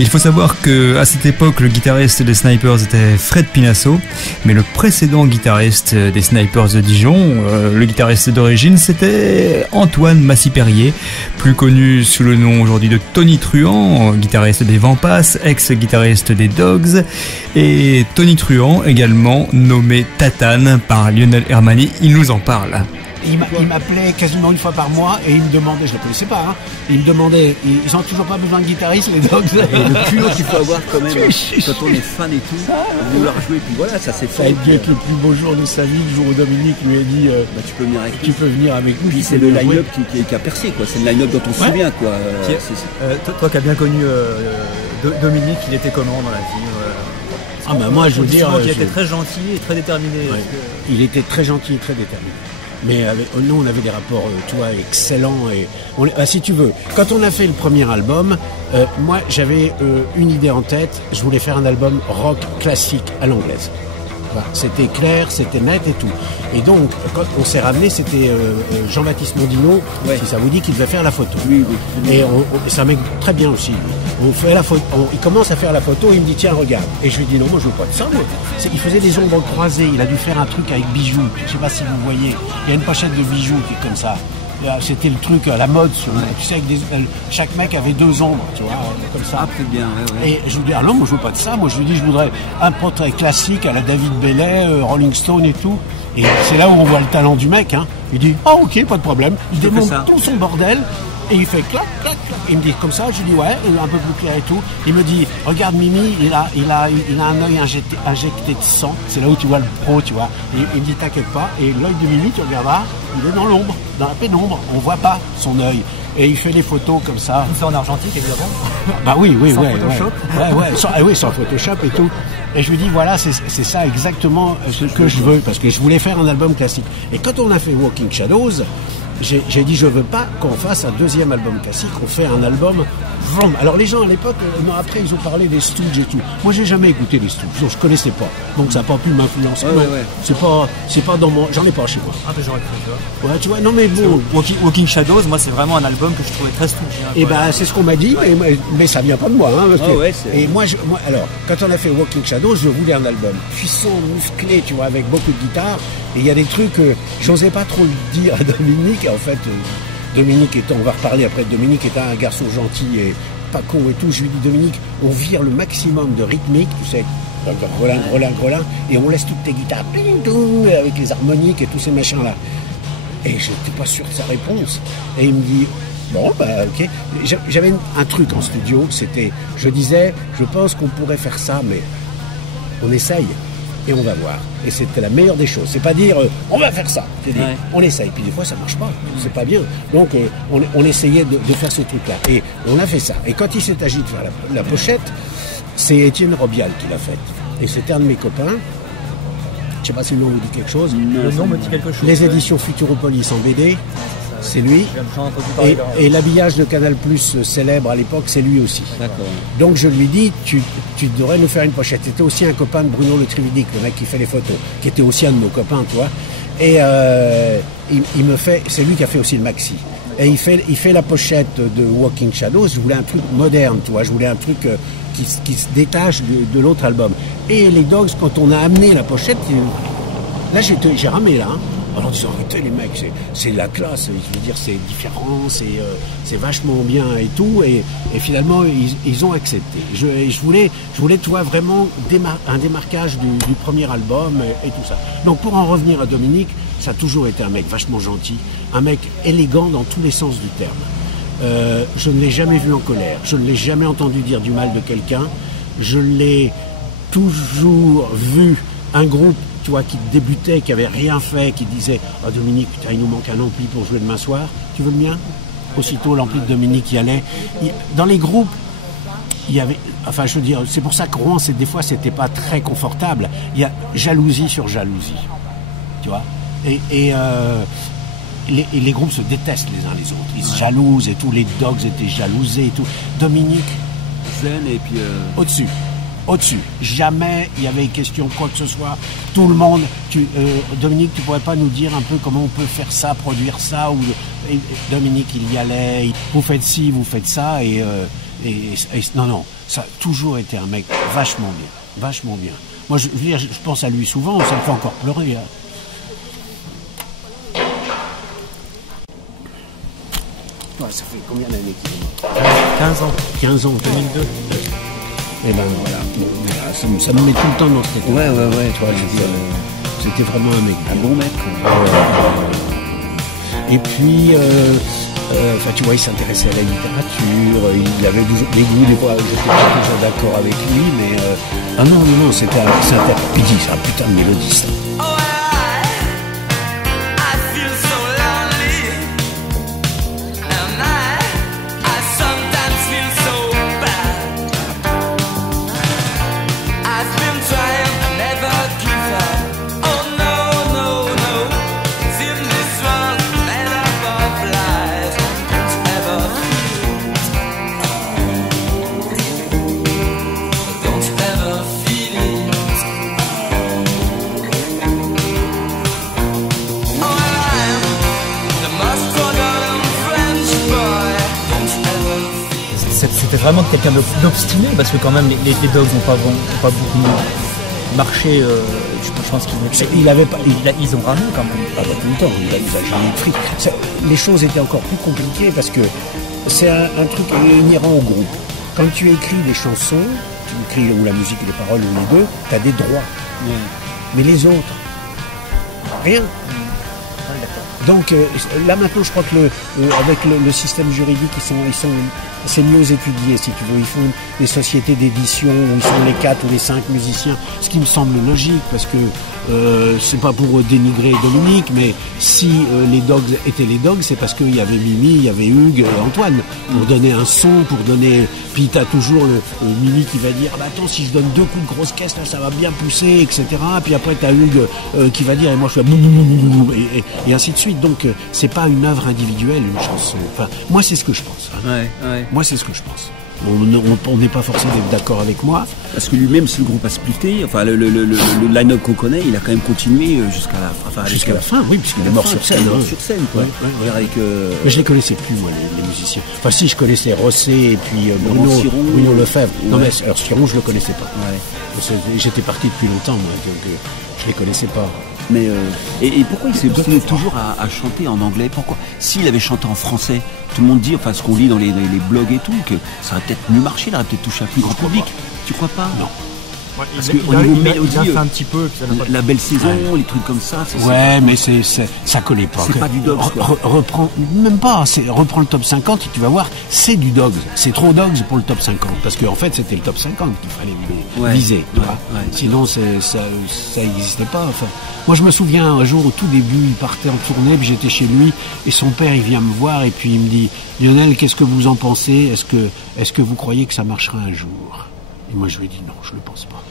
Il faut savoir que à cette époque le guitariste des Snipers était Fred Pinasso, mais le précédent guitariste des Snipers de Dijon, le guitariste d'origine, c'était Antoine Massy-Perrier, plus connu sous le nom aujourd'hui de Tony Truant, guitariste des Vampas, ex-guitariste des Dogs, et Tony Truant également nommé Tatane par Lionel Hermani, il nous en parle. Il m'appelait quasiment une fois par mois et il me demandait, je ne le connaissais pas, hein, il me demandait, ils n'ont toujours pas besoin de guitariste les Dogs. Et le culot qu'il faut avoir quand même, quand on est fan et tout, vouloir jouer, puis voilà, ça s'est fait. Ça a dû être le plus beau jour de sa vie, le jour où Dominique lui a dit tu peux venir avec nous. Puis c'est le line-up qui a percé, quoi. C'est le line-up dont on se souvient, quoi. Toi qui as bien connu Dominique, il était comment dans la vie moi je veux dire... Il était très gentil et très déterminé. Ouais. Il était très gentil et très déterminé. Mais nous, on avait des rapports, tu vois, excellents. Et si tu veux, quand on a fait le premier album, moi, j'avais une idée en tête. Je voulais faire un album rock classique à l'anglaise. Voilà. C'était clair, c'était net et tout. Et donc, quand on s'est ramené, c'était Jean-Baptiste Mondino, si ça vous dit, qui devait faire la photo. Oui. Et c'est un mec très bien aussi. On fait la photo, il commence à faire la photo, il me dit tiens regarde. Et je lui dis non, moi je veux pas de ça. Il faisait des ombres croisées, il a dû faire un truc avec bijoux. Je sais pas si vous voyez, il y a une pochette de bijoux qui est comme ça. C'était le truc à la mode, tu sais, chaque mec avait 2 ombres, tu vois, comme ça. Ah, très bien, ouais. Et je lui dis, ah non, moi je veux pas de ça, moi je lui dis, je voudrais un portrait classique à la David Bailey, Rolling Stone et tout. Et c'est là où on voit le talent du mec, hein. Il dit, ah ok, pas de problème. Il démonte tout son bordel. Et il fait clac, clac, clac. Il me dit comme ça, je lui dis ouais, un peu plus clair et tout. Il me dit, regarde Mimi, il a un œil injecté de sang. C'est là où tu vois le pro, tu vois. Et il me dit t'inquiète pas. Et l'œil de Mimi, tu regarderas, il est dans l'ombre, dans la pénombre. On voit pas son œil. Et il fait des photos comme ça. Tout ça en argentique évidemment. Bah oui, sans Photoshop. Sans Photoshop et tout. Et je lui dis voilà, c'est ça exactement ce que je veux, parce que je voulais faire un album classique. Et quand on a fait Walking Shadows, j'ai dit je veux pas qu'on fasse un deuxième album classique, on fait un album vroom. Alors les gens à l'époque, après ils ont parlé des Stooges et tout. Moi j'ai jamais écouté les Stooges, je connaissais pas, donc ça n'a pas pu m'influencer. C'est pas dans mon, j'en ai pas chez moi. Ah mais j'aurais cru, tu vois. Ouais, tu vois, non mais bon. Walking Shadows, moi c'est vraiment un album que je trouvais très Stooge. Et ben c'est ce qu'on m'a dit, mais ça vient pas de moi, hein. Parce que, et moi alors quand on a fait Walking Shadows, je voulais un album puissant, musclé, tu vois, avec beaucoup de guitare. Et il y a des trucs, j'osais pas trop le dire à Dominique. En fait, Dominique étant, on va reparler après, Dominique était un garçon gentil et pas con et tout. Je lui dis, Dominique, on vire le maximum de rythmique, tu sais, grelin, et on laisse toutes tes guitares, avec les harmoniques et tous ces machins-là. Et je n'étais pas sûr de sa réponse. Et il me dit, bon, bah, ok. J'avais un truc en studio, c'était, je disais, je pense qu'on pourrait faire ça, mais on essaye. Et on va voir. Et c'était la meilleure des choses. C'est pas dire on va faire ça. C'est dire on essaye. Puis des fois ça marche pas. C'est pas bien. Donc on essayait de faire ce truc-là. Et on a fait ça. Et quand il s'est agi de faire la pochette, c'est Étienne Robial qui l'a faite. Et c'était un de mes copains. Je sais pas si le nom vous dit quelque chose. Le nom me dit quelque chose. Les éditions Futuropolis en BD. C'est lui. J'en ai entendu parler. Et l'habillage de Canal Plus célèbre à l'époque, c'est lui aussi. D'accord. Donc je lui dis, tu devrais nous faire une pochette. C'était aussi un copain de Bruno Le Trividic, le mec qui fait les photos, qui était aussi un de nos copains, tu vois. Et il me fait, c'est lui qui a fait aussi le maxi. Et il fait la pochette de Walking Shadows. Je voulais un truc moderne, tu vois. Je voulais un truc qui se détache de l'autre album. Et les Dogs, quand on a amené la pochette, là j'ai ramé là. Hein. Alors en disant, arrêtez les mecs, c'est la classe, je veux dire, c'est différent, c'est vachement bien et tout, et finalement ils ont accepté. Je voulais, tu vois, vraiment un démarquage du premier album et tout ça. Donc pour en revenir à Dominique, ça a toujours été un mec vachement gentil, un mec élégant dans tous les sens du terme. Je ne l'ai jamais vu en colère, je ne l'ai jamais entendu dire du mal de quelqu'un, je l'ai toujours vu un groupe, tu vois, qui débutait, qui avait rien fait, qui disait « Oh Dominique, putain, il nous manque un ampli pour jouer demain soir, tu veux le mien ?» Aussitôt, l'ampli de Dominique y allait. Dans les groupes, il y avait... Enfin, je veux dire, c'est pour ça que Rouen, des fois, c'était pas très confortable. Il y a jalousie sur jalousie, tu vois. Et les groupes se détestent les uns les autres. Ils se jalousent et tout, les Dogs étaient jalousés et tout. Dominique... Zen et puis... Au-dessus. Jamais il y avait question de quoi que ce soit. Tout le monde. Dominique, tu pourrais pas nous dire un peu comment on peut faire ça, produire ça et Dominique, il y allait. Vous faites ci, vous faites ça et non, ça a toujours été un mec vachement bien. Moi, je veux dire, je pense à lui souvent. Ça me fait encore pleurer. Hein. Ouais, ça fait combien d'années qu'il est mort ? 15 ans, 2002. Et ben voilà, ça me met tout le temps dans cet état. Ouais, tu vois, je veux dire, c'était vraiment un mec. Un bon mec. Et puis, enfin, tu vois, il s'intéressait à la littérature, il avait des goûts, des fois, j'étais pas toujours d'accord avec lui, mais ah non, c'était un putain de mélodiste. C'était vraiment quelqu'un d'obstiné parce que quand même les Dogs n'ont pas beaucoup marché. Je pense ils ont ramé quand même. Pas tout le temps, il a jamais eu de fric. Les choses étaient encore plus compliquées parce que c'est un truc inhérent au groupe. Quand tu écris des chansons, tu écris ou la musique et les paroles ou les deux, tu as des droits. Mais les autres, rien. Donc là maintenant je crois que avec le système juridique c'est mieux étudié si tu veux. Ils font des sociétés d'édition où ils sont les 4 ou les 5 musiciens, ce qui me semble logique parce que c'est pas pour dénigrer Dominique, mais si les Dogs étaient les Dogs, c'est parce qu'il y avait Mimi, il y avait Hugues et Antoine pour donner un son, pour donner. Puis t'as toujours le Mimi qui va dire ah bah attends, si je donne 2 coups de grosse caisse là ça va bien pousser, etc. Puis après t'as Hugues qui va dire et moi je fais et ainsi de suite. Donc c'est pas une œuvre individuelle une chanson. Enfin moi c'est ce que je pense. Hein. Ouais. Moi c'est ce que je pense. On n'est pas forcé d'être d'accord avec moi. Parce que lui-même, si le groupe a splitté, enfin le line-up qu'on connaît, il a quand même continué jusqu'à la fin. Oui, puisqu'il est mort sur scène. Quoi. Ouais. Avec, mais je les connaissais plus, moi, les musiciens. Enfin, si, je connaissais Rosset et puis Bruno Lefebvre. Ouais. Non, mais alors Siron, je le connaissais pas. Ouais. J'étais parti depuis longtemps, moi, donc je les connaissais pas. Mais et pourquoi il s'est obstiné toujours à chanter en anglais? Pourquoi? S'il avait chanté en français, tout le monde dit, enfin ce qu'on lit dans les blogs et tout, que ça aurait peut-être mieux marché, il aurait peut-être touché un plus grand public. Tu crois pas? Non. Ouais, parce qu'au niveau mélodie, il a fait un petit peu. La belle saison, les trucs comme ça. Mais ça collait pas. C'est pas du Dogs. Reprends, même pas. Reprends le top 50 et tu vas voir, c'est du Dogs. C'est trop Dogs pour le top 50. Parce qu'en fait, c'était le top 50 qu'il fallait viser. Tu vois. Sinon, ça n'existait pas. Enfin, moi, je me souviens un jour, au tout début, il partait en tournée, puis j'étais chez lui, et son père, il vient me voir, et puis il me dit, Lionel, qu'est-ce que vous en pensez? Est-ce que vous croyez que ça marchera un jour? Et moi, je lui ai dit, non, je le pense pas.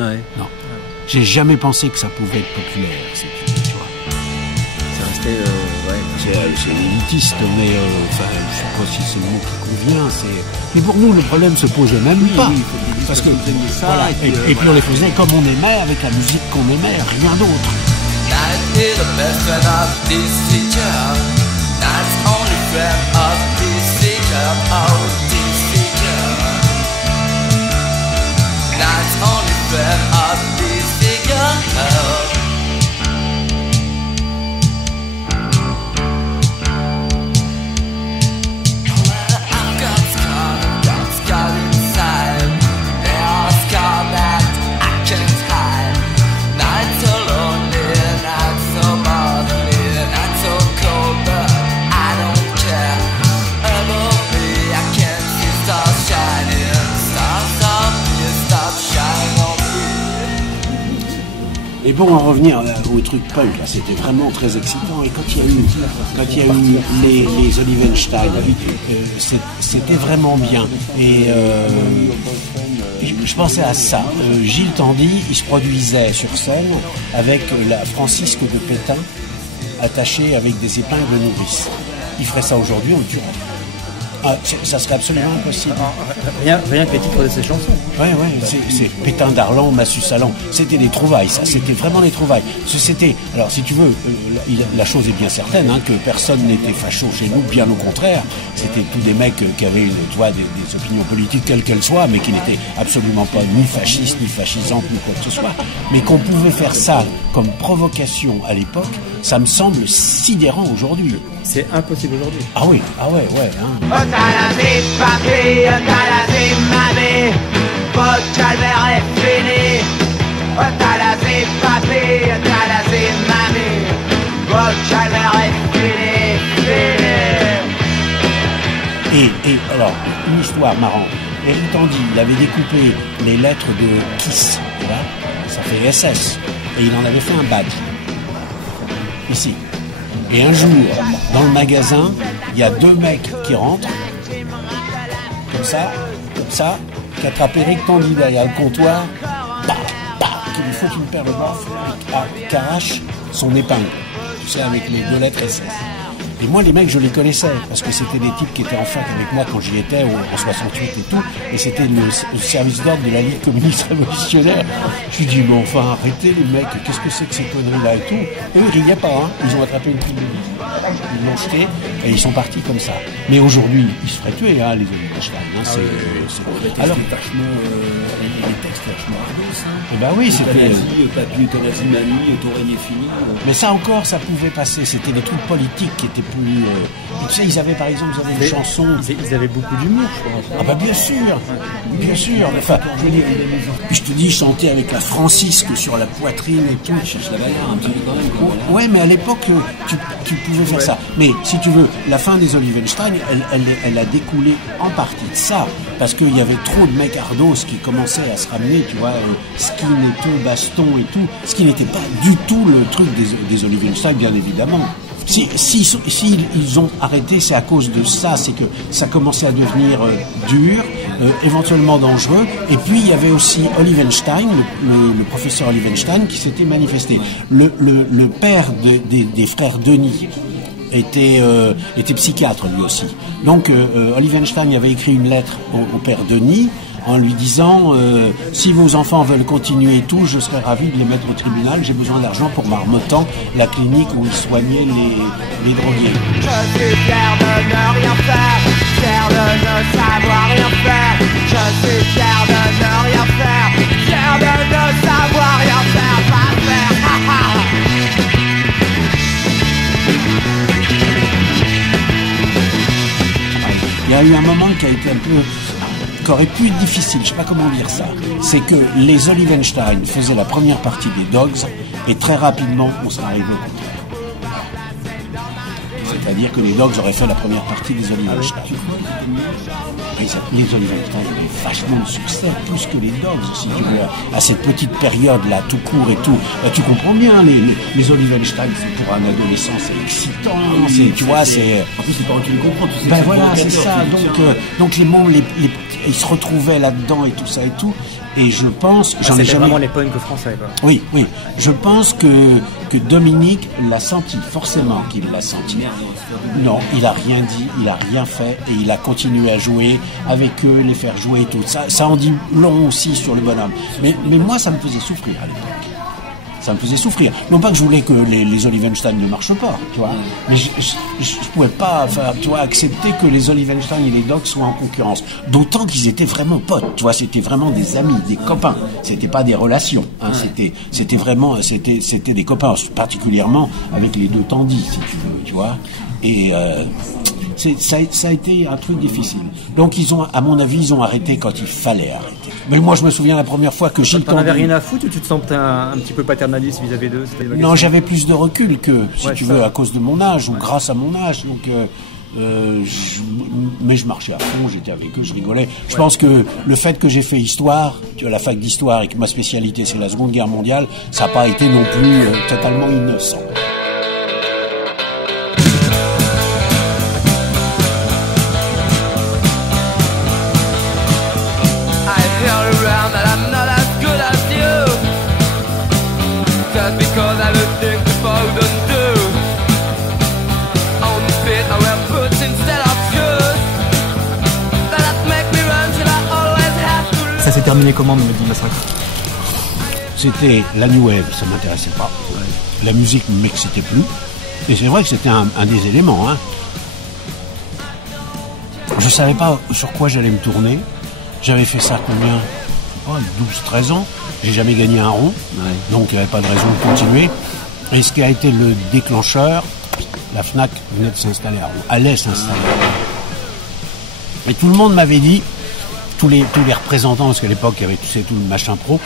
Ouais. Non. J'ai jamais pensé que ça pouvait être populaire, tu vois. Ça restait, c'est élitiste, mais enfin, je sais pas si c'est le mot qui convient. Mais pour nous, le problème se posait même pas. Parce que voilà, et puis on les faisait comme on aimait, avec la musique qu'on aimait, rien d'autre. Night is the best friend of this teacher. Night's only friend of this teacher. Oh, this teacher. Night's only friend of this teacher. Oh. I've got scars inside. They are scars that I can't hide. Nights so lonely, nights so lonely, nights so cold, but I don't care. Above me, I can see stars shining, stars of me, stars shining on me. Et pour en revenir au truc punk, là, c'était vraiment très excitant. Et quand il y a eu les Olivenstein, c'était vraiment bien. Et je pensais à ça. Gilles Tandy, il se produisait sur scène avec la Francisque de Pétain attachée avec des épingles de nourrice. Il ferait ça aujourd'hui, on le tuerait. Ah, ça serait absolument impossible. Rien que les titres de ces chansons. Ouais, c'est Pétain d'Arlan, Massus Salan. C'était des trouvailles, ça. C'était vraiment des trouvailles. C'était, alors si tu veux, la chose est bien certaine, hein, que personne n'était facho chez nous, bien au contraire. C'était tous des mecs qui avaient, tu vois, des opinions politiques quelles qu'elles soient, mais qui n'étaient absolument pas ni fascistes, ni fascisantes, ni quoi que ce soit. Mais qu'on pouvait faire ça comme provocation à l'époque, ça me semble sidérant aujourd'hui. C'est impossible aujourd'hui. Ah oui, ouais. Hein. Euthanasi, papi, euthanasie, mamie, votre calvaire est fini. Euthanasi, papi, euthanasie, mamie, votre calvaire est fini. Et alors, une histoire marrante. Eric Tandy, il avait découpé les lettres de Kiss, tu vois, ça fait SS, et il en avait fait un badge. Ici. Et un jour, dans le magasin, il y a deux mecs qui rentrent, comme ça, qui attrapent Eric Tandy derrière le comptoir, qui lui foutent une paire de baffes, qui arrache son épingle, tu sais, avec les deux lettres SS. Et moi, les mecs, je les connaissais, parce que c'était des types qui étaient en fac avec moi quand j'y étais, en 68 et tout, et c'était le service d'ordre de la Ligue communiste révolutionnaire. Je lui dis, mais enfin, arrêtez les mecs, qu'est-ce que c'est que ces conneries-là et tout. Et eux, ils riaient pas, hein. Ils ont attrapé une pile de billes, ils l'ont jeté, et ils sont partis comme ça. Mais aujourd'hui, ils se feraient tuer, hein, les Olivenstein. Hein, alors, les textes vachement ardos, ça. Eh ben oui, c'était... Euthanasie, papier, euthanasie, mamie, ton règne est fini. Mais ça encore, ça pouvait passer. C'était des trucs politiques qui étaient plus... Et tu sais, ils avaient, par exemple, une chanson... Ils avaient beaucoup d'humour, je crois. Ah bah bien sûr. Enfin, je te dis, chanter avec la Francisque sur la poitrine et tout. Cherche la bagarre un petit peu quand même. Ouais, mais à l'époque, tu pouvais faire ça. Mais si tu veux, la fin des Olivenstein, elle a découlé en partie de ça. Parce qu'il y avait trop de mecs ardos qui commençaient à se ramener, tu vois, skin et tout, baston et tout. Ce qui n'était pas du tout le truc des Olivenstein, bien évidemment. Si ils ont arrêté, c'est à cause de ça, c'est que ça commençait à devenir dur, éventuellement dangereux. Et puis il y avait aussi Olivenstein, le professeur Olivenstein, qui s'était manifesté. Le père des frères Denis était psychiatre lui aussi. Donc Olivenstein avait écrit une lettre au père Denis en lui disant si vos enfants veulent continuer et tout, je serais ravi de les mettre au tribunal, j'ai besoin d'argent pour Marmottan, la clinique où ils soignaient les drogués. Je suis fier de ne rien faire, fier de ne savoir rien faire. Je suis fier de ne rien faire, fier de ne savoir rien faire, pas faire, ha ha. Il y a eu un moment qui a été un peu... qui aurait pu être difficile, je sais pas comment dire ça. C'est que les Olivenstein faisaient la première partie des Dogs et très rapidement on serait arrivé au contraire. C'est-à-dire que les Dogs auraient fait la première partie des Olivenstein. Les Olivenstein avaient vachement de succès, plus que les Dogs, si tu veux, à cette petite période-là, tout court et tout. Tu comprends bien, les Olivenstein, c'est pour un adolescent, c'est excitant, tu vois, c'est... En plus, c'est pas tu le comprends, tu sais. Ben voilà, c'est ça, donc les mots, ils se retrouvaient là-dedans et tout ça et tout. Et je pense, c'était vraiment les punks français, quoi. Oui, je pense que que Dominique l'a senti, forcément qu'il l'a senti. Non, il a rien dit, il a rien fait et il a continué à jouer avec eux, les faire jouer et tout. Ça en dit long aussi sur le bonhomme. Mais moi, ça me faisait souffrir à l'époque. Ça me faisait souffrir. Non pas que je voulais que les Olivenstein ne marchent pas, tu vois, mais je pouvais pas, enfin, tu vois, accepter que les Olivenstein et les Dogs soient en concurrence. D'autant qu'ils étaient vraiment potes, tu vois, c'était vraiment des amis, des copains. C'était pas des relations, hein, c'était vraiment, c'était des copains, particulièrement avec les deux Tandy, si tu veux, tu vois. Et ça a été un truc difficile. Donc à mon avis, ils ont arrêté quand il fallait arrêter. Mais moi, je me souviens la première fois que Gilles T'en avais rien à foutre ou tu te sentais un petit peu paternaliste vis-à-vis d'eux? Non, j'avais plus de recul que, si tu veux, à cause de mon âge ou grâce à mon âge. Donc, mais je marchais à fond, j'étais avec eux, je rigolais. Je pense que le fait que j'ai fait histoire, tu vois, la fac d'histoire et que ma spécialité c'est la Seconde Guerre mondiale, ça n'a pas été non plus totalement innocent. Because I would think the foe don't do on fit I wear boots instead of shoes that make me run till I always have to lose. Ça s'est terminé comment, Melody Massacre? C'était la New Wave, ça m'intéressait pas. La musique ne m'excitait plus. Et c'est vrai que c'était un des éléments. Hein. Je savais pas sur quoi j'allais me tourner. J'avais fait ça combien? 12-13 ans. J'ai jamais gagné un rond, donc il n'y avait pas de raison de continuer. Et ce qui a été le déclencheur, la Fnac venait de s'installer à Rouen, allait s'installer à Rouen. Et tout le monde m'avait dit, tous les représentants, parce qu'à l'époque il y avait tu sais, tout le machin pro,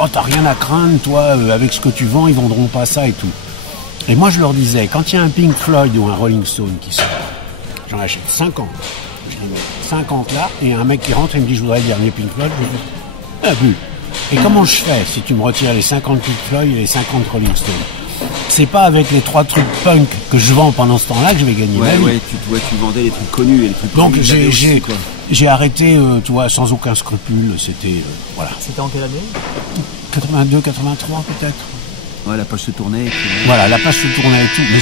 oh t'as rien à craindre, toi, avec ce que tu vends, ils vendront pas ça et tout. Et moi je leur disais, quand il y a un Pink Floyd ou un Rolling Stone qui sort, j'en achète 50. Je dis 50 là, et un mec qui rentre et me dit je voudrais le dernier Pink Floyd, je dis ah bu. Et comment je fais si tu me retires les 50 Pink Floyd et les 50 Rolling Stones? C'est pas avec les 3 trucs punk que je vends pendant ce temps-là que je vais gagner ma vie. Tu vendais les trucs connus et les trucs donc connus. j'ai arrêté, tu vois, sans aucun scrupule. C'était voilà. C'était en quelle année? 82, 83 peut-être. Ouais, la page se tournait. Et puis... Voilà, la page se tournait et tout. Mais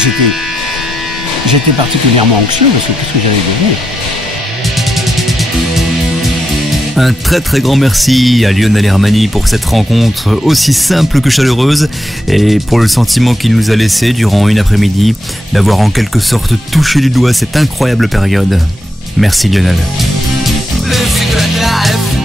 j'étais particulièrement anxieux parce que qu'est-ce que j'allais devenir? Un très très grand merci à Lionel Hermani pour cette rencontre aussi simple que chaleureuse et pour le sentiment qu'il nous a laissé durant une après-midi d'avoir en quelque sorte touché du doigt cette incroyable période. Merci Lionel. Live secret life.